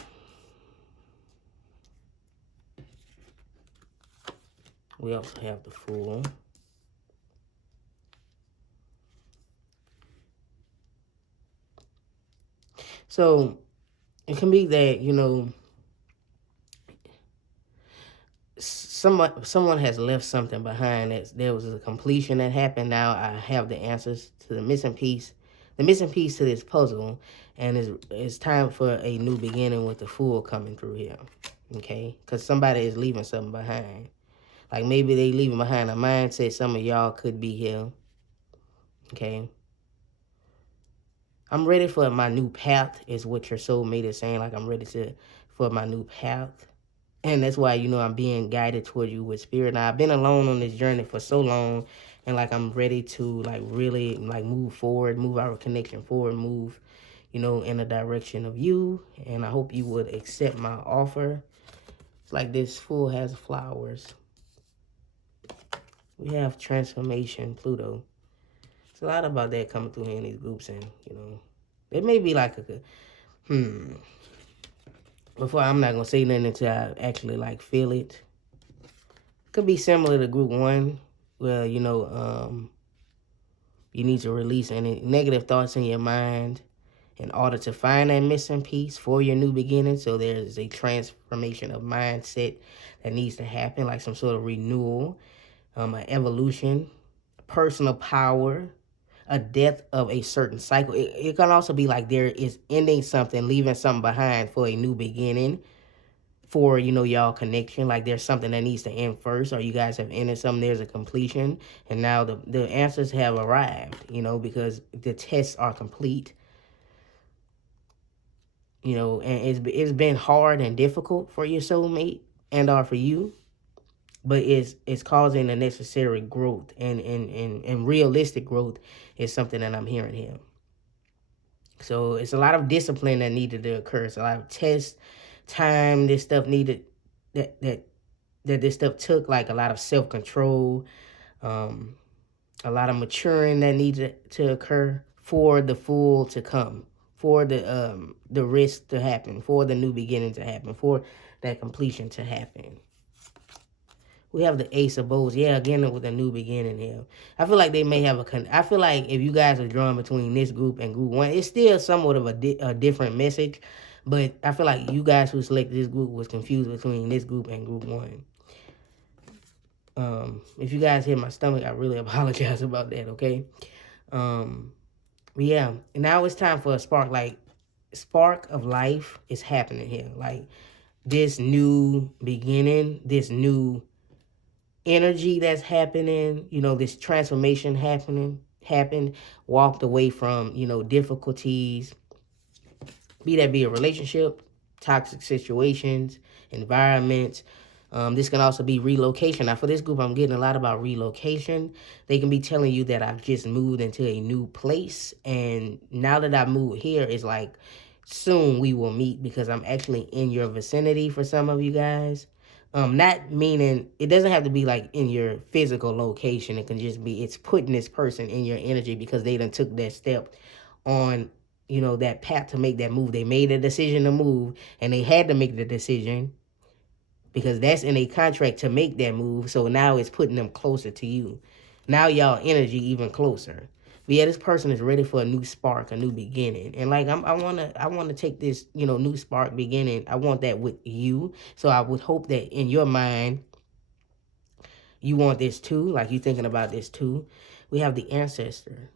We also have the Fool. So, it can be that, you know, someone has left something behind. That there was a completion that happened. Now I have the answers to the missing piece to this puzzle, and it's time for a new beginning with the Fool coming through here. Okay, because somebody is leaving something behind. Like maybe they leaving behind a mindset. Some of y'all could be here. Okay. I'm ready for my new path is what your soulmate is saying. Like I'm ready for my new path. And that's why, you know, I'm being guided toward you with spirit. Now, I've been alone on this journey for so long. And, like, I'm ready to, like, really, like, move forward, move our connection forward, move, you know, in the direction of you. And I hope you would accept my offer. It's like this Fool has flowers. We have transformation, Pluto. It's a lot about that coming through here in these groups. And, you know, it may be like before, I'm not going to say nothing until I actually, like, feel it. Could be similar to group 1, where, you know, you need to release any negative thoughts in your mind in order to find that missing piece for your new beginning. So there's a transformation of mindset that needs to happen, like some sort of renewal, an evolution, personal power, a death of a certain cycle. It can also be like there is ending something, leaving something behind for a new beginning for, you know, y'all connection. Like there's something that needs to end first, or you guys have ended something, there's a completion, and now the answers have arrived, you know, because the tests are complete. You know, and it's been hard and difficult for your soulmate and or for you, but it's causing a necessary growth, and realistic growth is something that I'm hearing here. So it's a lot of discipline that needed to occur. It's a lot of test time. This stuff needed that this stuff took, like a lot of self-control, a lot of maturing that needed to occur for the Fool to come, for the risk to happen, for the new beginning to happen, for that completion to happen. We have the Ace of Bowls. Yeah, again, with a new beginning here. I feel like they may have I feel like if you guys are drawn between this group and group 1, it's still somewhat of a different message. But I feel like you guys who selected this group was confused between this group and group 1. If you guys hit my stomach, I really apologize about that, okay? But yeah, now it's time for a spark. Like, spark of life is happening here. Like, this new beginning, this new energy that's happening, you know, this transformation happened, walked away from, you know, difficulties, be a relationship, toxic situations, environments. This can also be relocation. Now, for this group, I'm getting a lot about relocation. They can be telling you that I've just moved into a new place, and now that I've moved here, it's like soon we will meet because I'm actually in your vicinity for some of you guys. Not meaning, it doesn't have to be like in your physical location. It can just be, it's putting this person in your energy because they done took that step on, you know, that path to make that move. They made a decision to move, and they had to make the decision because that's in a contract to make that move. So now it's putting them closer to you. Now y'all energy even closer. But yeah, this person is ready for a new spark, a new beginning. And like, I wanna take this, you know, new spark beginning. I want that with you. So I would hope that in your mind, you want this too. Like, you thinking about this too. We have the ancestor.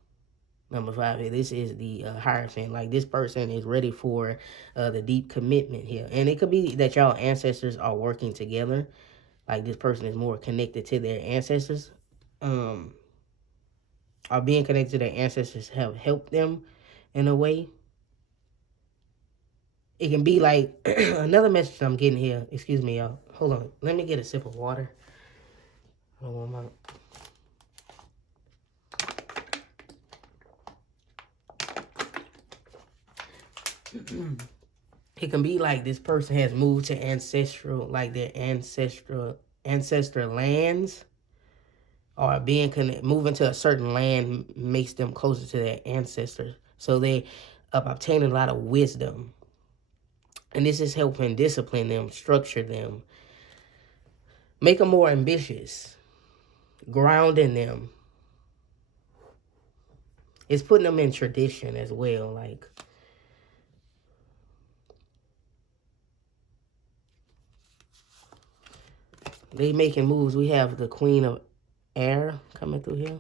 Number 5 here. This is the Hierophant. Like, this person is ready for the deep commitment here. And it could be that y'all ancestors are working together. Like, this person is more connected to their ancestors. Or being connected to their ancestors have helped them in a way. It can be like another message I'm getting here. Excuse me, y'all. Hold on. Let me get a sip of water. I don't want my... It can be like this person has moved to ancestral, like their ancestor lands, or moving to a certain land makes them closer to their ancestors. So they obtaining a lot of wisdom, and this is helping discipline them, structure them, make them more ambitious, grounding them. It's putting them in tradition as well, like. They making moves. We have the Queen of Air coming through here.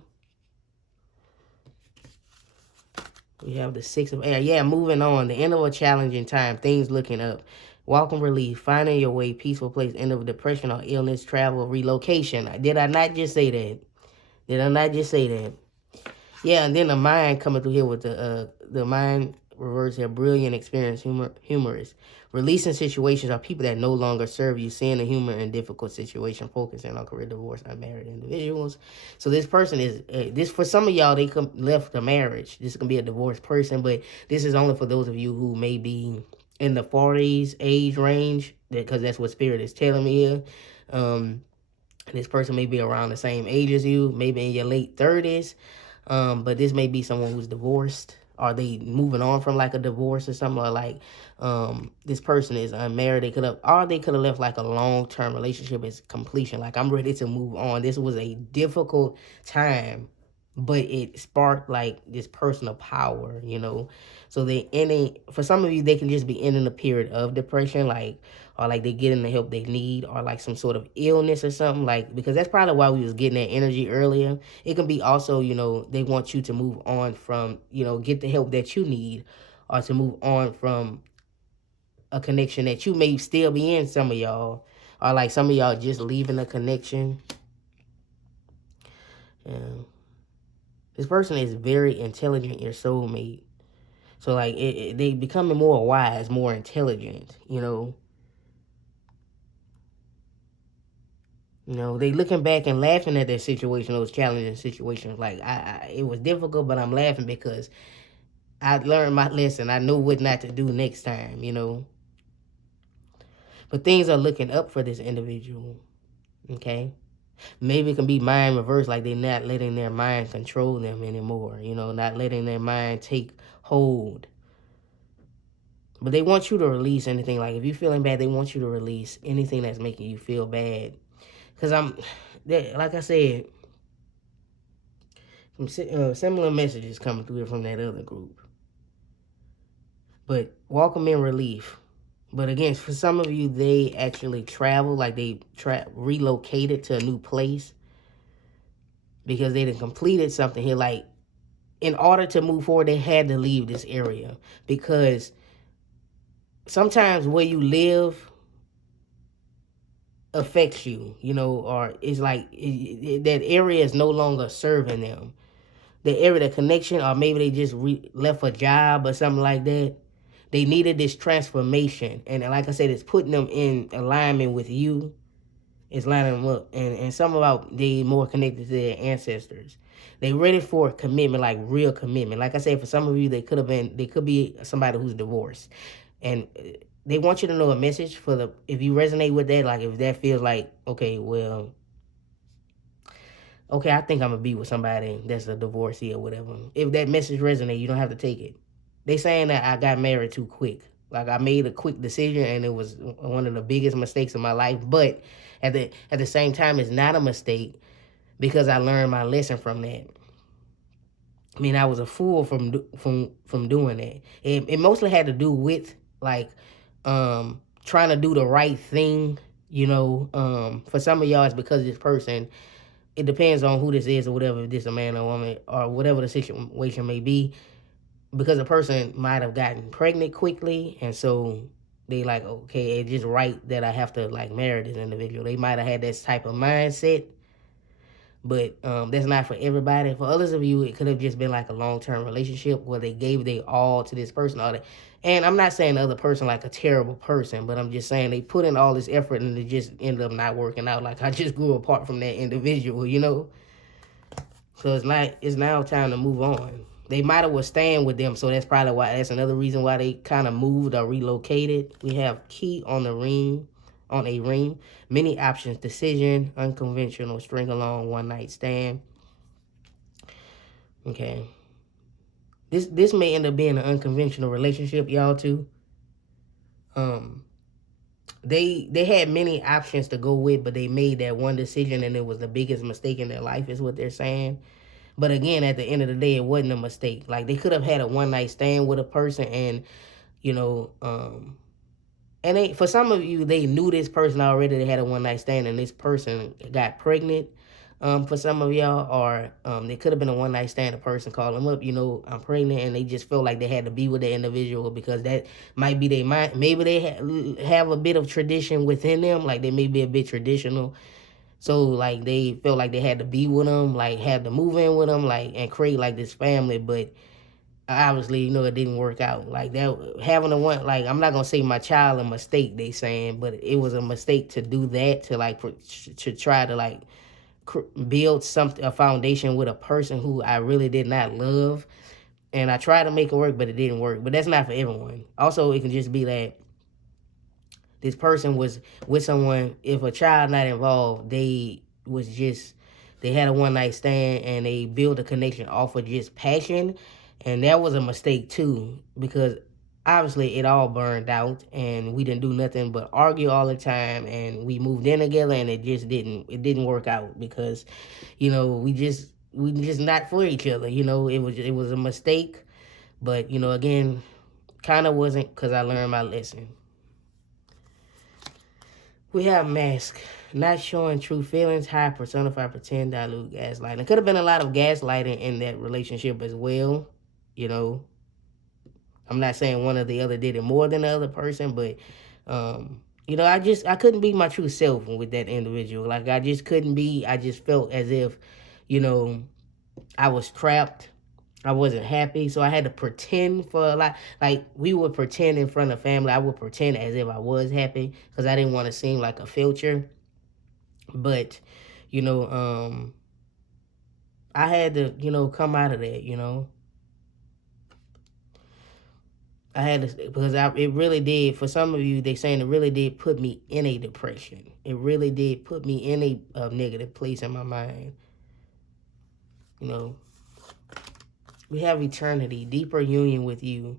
We have the Six of Air. Yeah, moving on. The end of a challenging time. Things looking up. Welcome relief. Finding your way. Peaceful place. End of depression or illness. Travel. Relocation. Did I not just say that? Did I not just say that? Yeah, and then the mind coming through here with the mind reverse here. Brilliant experience. Humorous. Releasing situations are people that no longer serve you. Seeing the humor in difficult situation. Focusing on career, divorce, unmarried individuals. So this person is this for some of y'all. They left the marriage. This can be a divorced person, but this is only for those of you who may be in the 40s age range, because that's what spirit is telling me here. This person may be around the same age as you, maybe in your late 30s. But this may be someone who's divorced. Are they moving on from like a divorce or something? Or like this person is unmarried. They could have left like a long-term relationship as completion. Like, I'm ready to move on. This was a difficult time, but it sparked like this personal power, you know. So for some of you, they can just be ending a period of depression, like, or like they getting the help they need, or like some sort of illness or something, like, because that's probably why we was getting that energy earlier. It can be also, you know, they want you to move on from, you know, get the help that you need, or to move on from a connection that you may still be in, some of y'all, or like some of y'all just leaving a connection. Yeah. This person is very intelligent, your soulmate. So like they becoming more wise, more intelligent, you know. You know, they looking back and laughing at their situation, those challenging situations. Like, it was difficult, but I'm laughing because I learned my lesson. I know what not to do next time, you know. But things are looking up for this individual, okay? Maybe it can be mind reverse, like they're not letting their mind control them anymore, you know, not letting their mind take hold. But they want you to release anything. Like, if you're feeling bad, they want you to release anything that's making you feel bad. Because like I said, similar messages coming through from that other group. But welcome in relief. But again, for some of you, they actually travel, like they relocated to a new place because they done completed something here. Like, in order to move forward, they had to leave this area, because sometimes where you live affects you, you know, or it's like that area is no longer serving them. The area, the connection, or maybe they just left a job or something like that. They needed this transformation, and like I said, it's putting them in alignment with you. It's lining them up, and some about they more connected to their ancestors. They ready for commitment, like real commitment. Like I said, for some of you, they could be somebody who's divorced, and they want you to know a message if you resonate with that, like if that feels like, okay, well, okay, I think I'm gonna be with somebody that's a divorcee or whatever. If that message resonates, you don't have to take it. They saying that I got married too quick. Like, I made a quick decision, and it was one of the biggest mistakes of my life. But at the same time, it's not a mistake, because I learned my lesson from that. I mean, I was a fool from doing that. It mostly had to do with like trying to do the right thing. You know, for some of y'all, it's because this person. It depends on who this is or whatever. If this a man or woman or whatever the situation may be, because a person might have gotten pregnant quickly, and so they like, okay, it's just right that I have to like marry this individual. They might have had this type of mindset, but that's not for everybody. For others of you, it could have just been like a long-term relationship where they gave their all to this person. And I'm not saying the other person like a terrible person, but I'm just saying they put in all this effort and it just ended up not working out. Like, I just grew apart from that individual, you know? So it's now time to move on. They might have was staying with them, so that's probably why. That's another reason why they kind of moved or relocated. We have key on a ring, many options, decision, unconventional, string along, one night stand. Okay, this may end up being an unconventional relationship, y'all too. They had many options to go with, but they made that one decision, and it was the biggest mistake in their life, is what they're saying. But again, at the end of the day, it wasn't a mistake. Like, they could have had a one night stand with a person, and you know, And for some of you, they knew this person already. They had a one night stand, and this person got pregnant. For some of y'all, or they could have been a one night stand. A person called them up, I'm pregnant, and they just felt like they had to be with the individual because that might be their mind. Maybe they have a bit of tradition within them, like they may be a bit traditional. So like they felt like they had to be with them, like had to move in with them, like and create like this family, but obviously, it didn't work out. Like that, having a one, like I'm not gonna say my child a mistake. They saying, but it was a mistake to do that to like to try to like build a foundation with a person who I really did not love, and I tried to make it work, but it didn't work. But that's not for everyone. Also, it can just be that this person was with someone. If a child not involved, they had a one night stand and they built a connection off of just passion. And that was a mistake too, because obviously it all burned out and we didn't do nothing but argue all the time, and we moved in together and it didn't work out because, we just not for each other. It was a mistake, but again, kind of wasn't, because I learned my lesson. We have mask, not showing true feelings, hide, personify, pretend, dilute, gaslighting. It could have been a lot of gaslighting in that relationship as well. I'm not saying one or the other did it more than the other person, but I couldn't be my true self with that individual. Like I just couldn't be. I just felt as if, I was trapped. I wasn't happy, so I had to pretend for a lot. Like we would pretend in front of family. I would pretend as if I was happy because I didn't want to seem like a filter. But, I had to, come out of that. I had to, because it really did. For some of you, they saying it really did put me in a depression. It really did put me in a negative place in my mind. We have eternity, deeper union with you.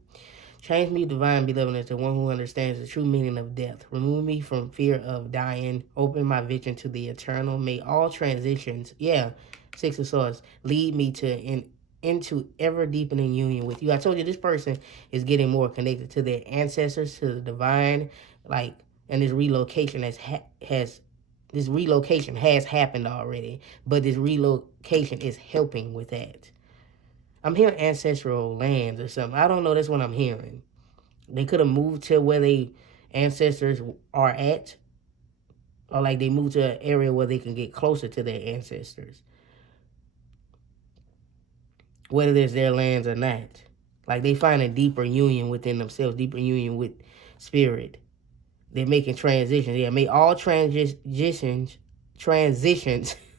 Change me, divine beloved, as the one who understands the true meaning of death. Remove me from fear of dying. Open my vision to the eternal. May all transitions, Six of Swords, lead me into ever-deepening union with you. I told you this person is getting more connected to their ancestors, to the divine, and this relocation has happened already, but this relocation is helping with that. I'm hearing ancestral lands or something. I don't know. That's what I'm hearing. They could have moved to where they ancestors are at, or like they moved to an area where they can get closer to their ancestors, whether it's their lands or not. Like they find a deeper union within themselves, deeper union with spirit. They're making transitions. Yeah, may all transitions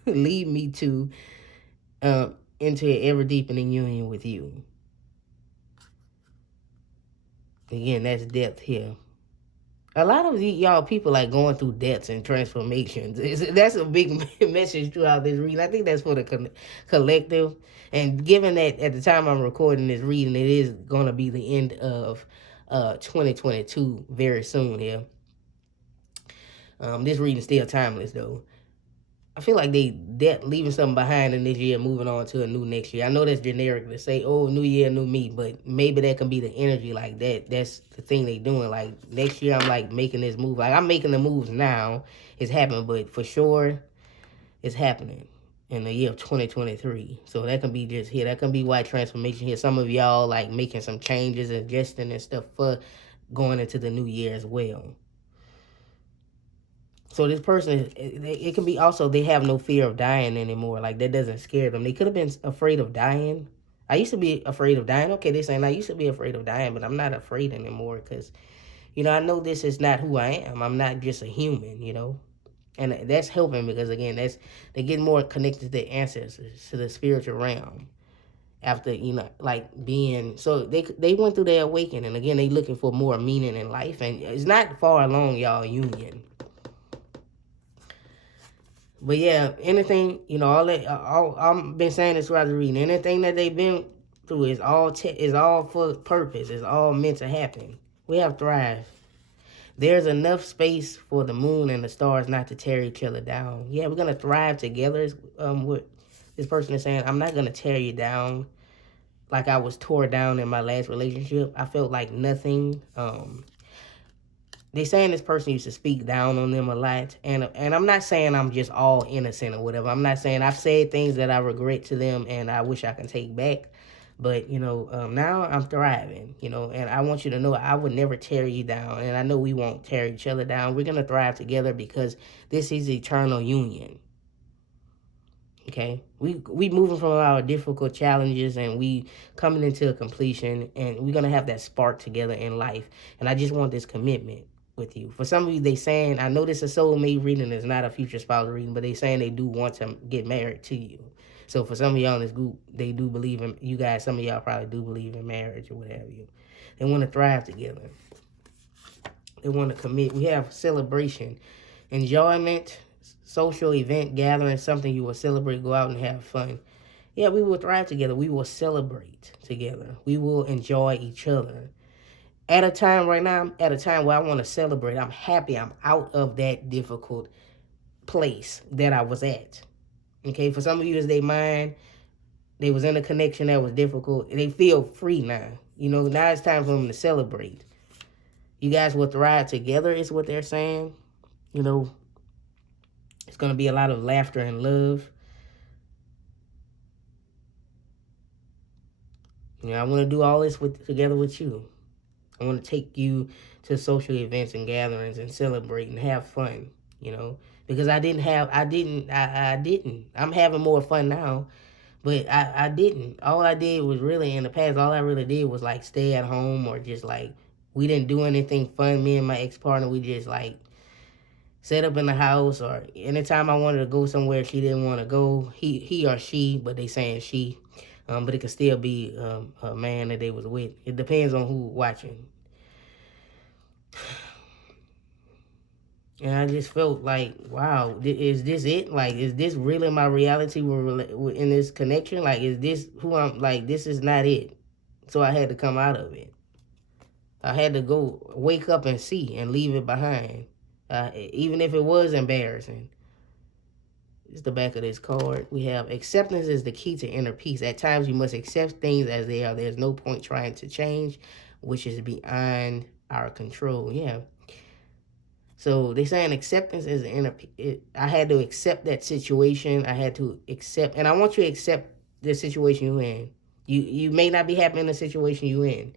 lead me to into an ever deepening union with you. Again, that's depth here. A lot of y'all people like going through deaths and transformations. That's a big message throughout this reading. I think that's for the collective. And given that at the time I'm recording this reading, it is going to be the end of 2022 very soon here. This reading's still timeless though. I feel like they leaving something behind in this year, moving on to a new next year. I know that's generic to say, oh, new year, new me, but maybe that can be the energy like that. That's the thing they doing. Like next year, I'm like making this move. Like I'm making the moves now. It's happening, but for sure, it's happening in the year of 2023. So that can be just here. That can be white transformation here. Some of y'all like making some changes, adjusting and stuff for going into the new year as well. So this person, it can be also they have no fear of dying anymore. Like that doesn't scare them. They could have been afraid of dying. I used to be afraid of dying. Okay, they're saying I used to be afraid of dying, but I'm not afraid anymore because, I know this is not who I am. I'm not just a human, And that's helping because, again, they get more connected to their ancestors, to the spiritual realm. After, being, so they went through their awakening. Again, they looking for more meaning in life. And it's not far along, y'all, union. But yeah, anything, all that, I've been saying this throughout the reading. Anything that they've been through is all for purpose. It's all meant to happen. We have thrive. There's enough space for the moon and the stars not to tear each other down. Yeah, we're gonna thrive together. What this person is saying, I'm not gonna tear you down like I was tore down in my last relationship. I felt like nothing. they saying this person used to speak down on them a lot, and I'm not saying I'm just all innocent or whatever. I'm not saying I've said things that I regret to them and I wish I can take back. But, now I'm thriving, and I want you to know I would never tear you down. And I know we won't tear each other down. We're going to thrive together because this is eternal union. Okay? We moving from our difficult challenges and we coming into a completion, and we're going to have that spark together in life. And I just want this commitment with you. For some of you, they saying, I know this is a soulmate reading, it's not a future spouse reading, but they saying they do want to get married to you. So for some of y'all in this group, they do believe in, you guys, some of y'all probably do believe in marriage or what have you. They want to thrive together. They want to commit. We have celebration, enjoyment, social event, gathering, something you will celebrate, go out and have fun. Yeah, we will thrive together. We will celebrate together. We will enjoy each other. At a time right now, I'm at a time where I want to celebrate. I'm happy. I'm out of that difficult place that I was at. Okay, for some of you, it's their mind. They was in a connection that was difficult. They feel free now. Now it's time for them to celebrate. You guys will thrive together is what they're saying. It's going to be a lot of laughter and love. I want to do all this together with you. I want to take you to social events and gatherings and celebrate and have fun, because I didn't. I'm having more fun now, but I didn't. All I did was really, in the past, all I really did was like stay at home, or just like, we didn't do anything fun. Me and my ex-partner, we just like set up in the house, or anytime I wanted to go somewhere she didn't want to go, he or she, but they saying she, but it could still be a man that they was with. It depends on who watching. And I just felt like, wow, is this it? Like, is this really my reality in this connection? Like, is this who I'm, like, this is not it. So I had to come out of it. I had to go wake up and see and leave it behind. Even if it was embarrassing. It's the back of this card. We have acceptance is the key to inner peace. At times you must accept things as they are. There's no point trying to change, which is beyond our control. Yeah. So they're saying acceptance is the inner peace. I had to accept that situation. I had to accept, and I want you to accept the situation you're in. You may not be happy in the situation you're in,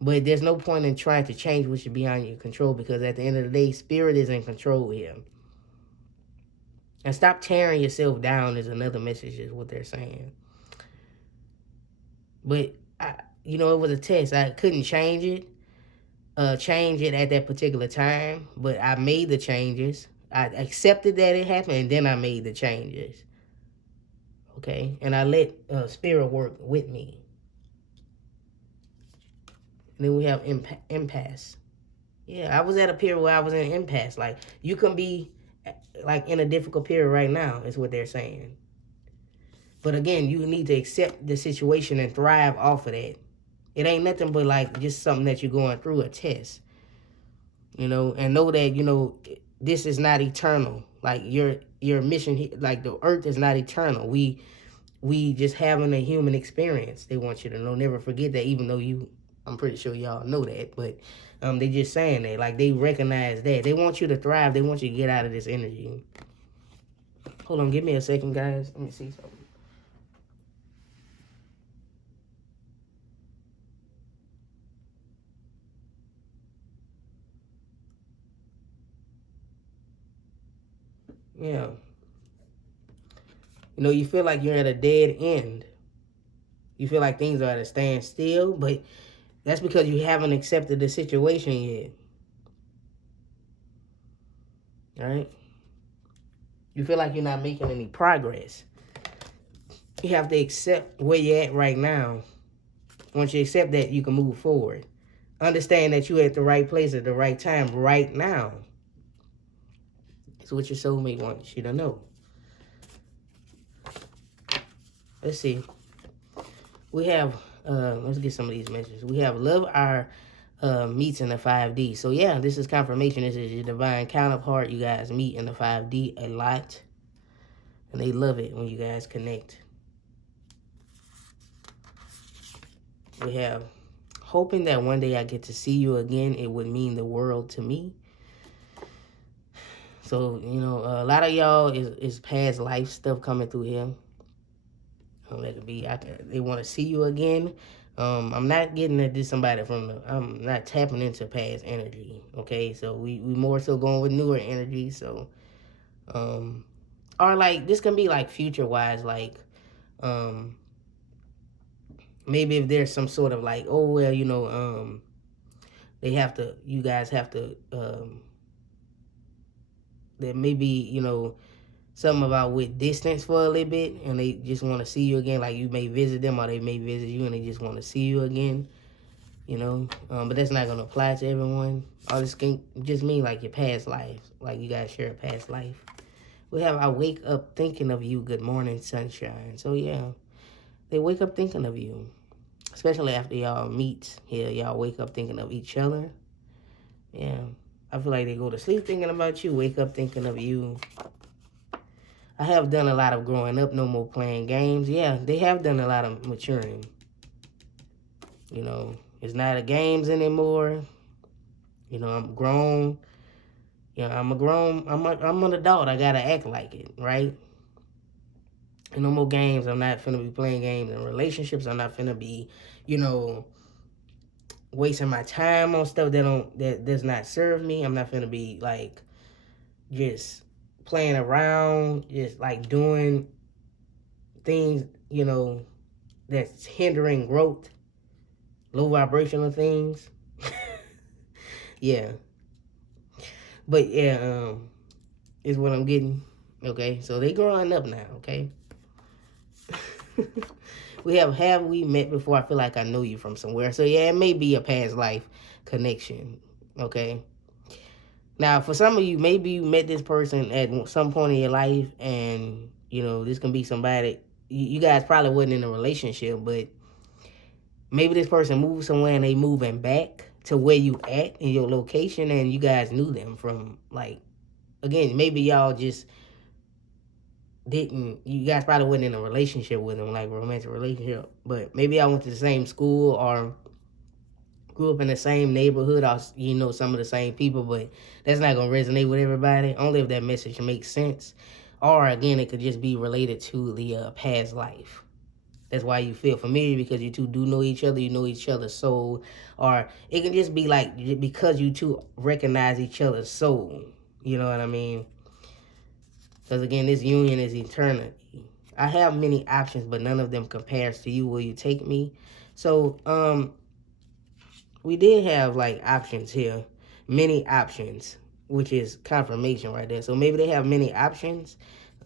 but there's no point in trying to change which is beyond your control, because at the end of the day, spirit is in control here. And stop tearing yourself down is another message, is what they're saying. But, it was a test. I couldn't change it at that particular time, but I made the changes. I accepted that it happened, and then I made the changes. Okay? And I let spirit work with me. And then we have impasse. Yeah, I was at a period where I was in an impasse. Like, you can be like in a difficult period right now, is what they're saying. But again, you need to accept the situation and thrive off of that. It ain't nothing but like just something that you're going through, a test. And know that, this is not eternal. Like your mission, like the earth is not eternal. We just having a human experience. They want you to know, never forget that, even though I'm pretty sure y'all know that, but they just saying that, like they recognize that. They want you to thrive. They want you to get out of this energy. Hold on, give me a second, guys. Let me see something. Yeah. You feel like you're at a dead end. You feel like things are at a standstill, but that's because you haven't accepted the situation yet. All right? You feel like you're not making any progress. You have to accept where you're at right now. Once you accept that, you can move forward. Understand that you're at the right place at the right time right now. That's what your soulmate wants you to know. Let's see. We have, let's get some of these messages. We have love our meets in the 5D. So yeah, this is confirmation. This is your divine counterpart. You guys meet in the 5D a lot. And they love it when you guys connect. We have hoping that one day I get to see you again. It would mean the world to me. So, you know, a lot of y'all is past life stuff coming through here. That could be, they want to see you again. I'm not getting at this somebody I'm not tapping into past energy, okay? So we more so going with newer energy, so, or like, this can be like future-wise, like, maybe if there's some sort of like, oh, well, you know, you guys have to, there may be, you know, something about with distance for a little bit, and they just want to see you again. Like, you may visit them, or they may visit you, and they just want to see you again, you know. But that's not going to apply to everyone. All this can just mean, like, your past life. Like, you guys share a past life. We have, I wake up thinking of you, good morning, sunshine. So, yeah, they wake up thinking of you. Especially after y'all meet here, y'all wake up thinking of each other. Yeah, I feel like they go to sleep thinking about you, wake up thinking of you. I have done a lot of growing up, no more playing games. Yeah, they have done a lot of maturing. You know, it's not a games anymore. You know, I'm grown. You know, I'm an adult. I gotta act like it, right? And no more games. I'm not finna be playing games in relationships. I'm not finna be, you know, wasting my time on stuff that does not serve me. I'm not finna be like just playing around, just like doing things, you know, that's hindering growth, low vibrational things. Yeah. But yeah, is what I'm getting. Okay, so they growing up now, okay? Have we met before? I feel like I know you from somewhere. So yeah, it may be a past life connection, okay? Now, for some of you, maybe you met this person at some point in your life, and, you know, this can be somebody, you guys probably wasn't in a relationship, but maybe this person moved somewhere and they moving back to where you at in your location, and you guys knew them from, like, again, maybe y'all just you guys probably wasn't in a relationship with them, like romantic relationship, but maybe I went to the same school or grew up in the same neighborhood, or, you know, some of the same people, but that's not going to resonate with everybody, only if that message makes sense. Or, again, it could just be related to the past life. That's why you feel familiar, because you two do know each other, you know each other's soul. Or it can just be like, because you two recognize each other's soul. You know what I mean? Because, again, this union is eternity. I have many options, but none of them compares to you. Will you take me? So, we did have, like, options here. Many options, which is confirmation right there. So maybe they have many options,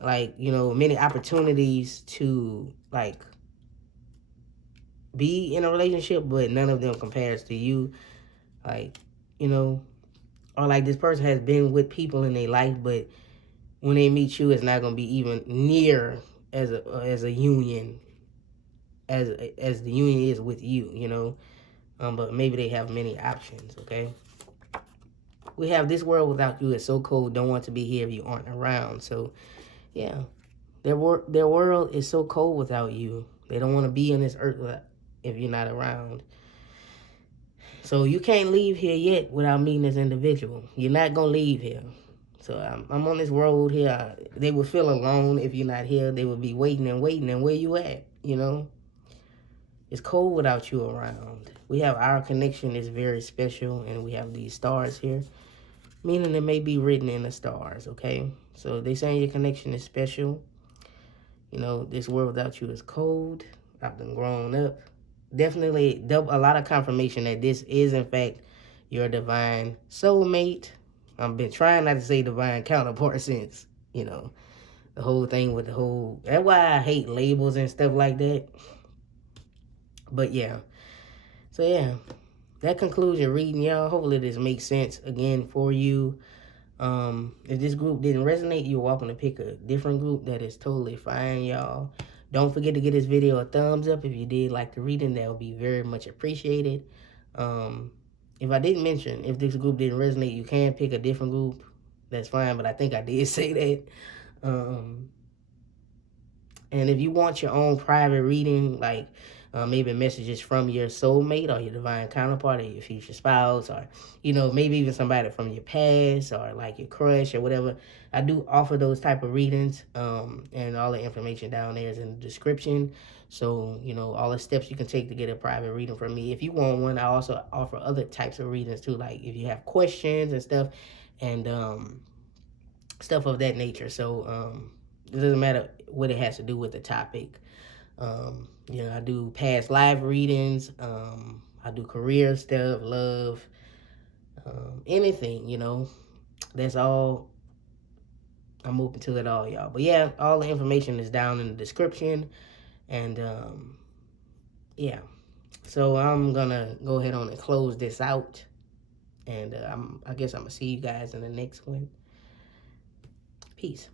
like, you know, many opportunities to, like, be in a relationship, but none of them compares to you. Like, you know, or like this person has been with people in their life, but when they meet you, it's not going to be even near as a union as the union is with you, you know. But maybe they have many options, okay? We have this world without you is so cold, don't want to be here if you aren't around. So, yeah, their world is so cold without you. They don't want to be on this earth if you're not around. So you can't leave here yet without meeting this individual. You're not going to leave here. So I'm on this road here. They would feel alone if you're not here. They would be waiting, and where you at, you know? It's cold without you around. We have our connection is very special, and we have these stars here, meaning it may be written in the stars, okay? So they saying your connection is special. You know, this world without you is cold. I've been grown up. Definitely a lot of confirmation that this is, in fact, your divine soulmate. I've been trying not to say divine counterpart since, you know, the whole thing with that's why I hate labels and stuff like that. But yeah, so yeah, that concludes your reading, y'all. Hopefully this makes sense again for you. If this group didn't resonate, you're welcome to pick a different group. That is totally fine, y'all. Don't forget to give this video a thumbs up if you did like the reading. That would be very much appreciated. If I didn't mention, if this group didn't resonate, you can pick a different group. That's fine, but I think I did say that. And if you want your own private reading, like, maybe messages from your soulmate or your divine counterpart or your future spouse, or maybe even somebody from your past or like your crush or whatever. I do offer those type of readings, and all the information down there is in the description. So all the steps you can take to get a private reading from me. If you want one, I also offer other types of readings too, like if you have questions and stuff, and stuff of that nature. So it doesn't matter what it has to do with the topic. I do past live readings. I do career stuff, love, anything. That's all. I'm open to it all, y'all. But yeah, all the information is down in the description, and yeah. So I'm gonna go ahead on and close this out, and I guess I'm gonna see you guys in the next one. Peace.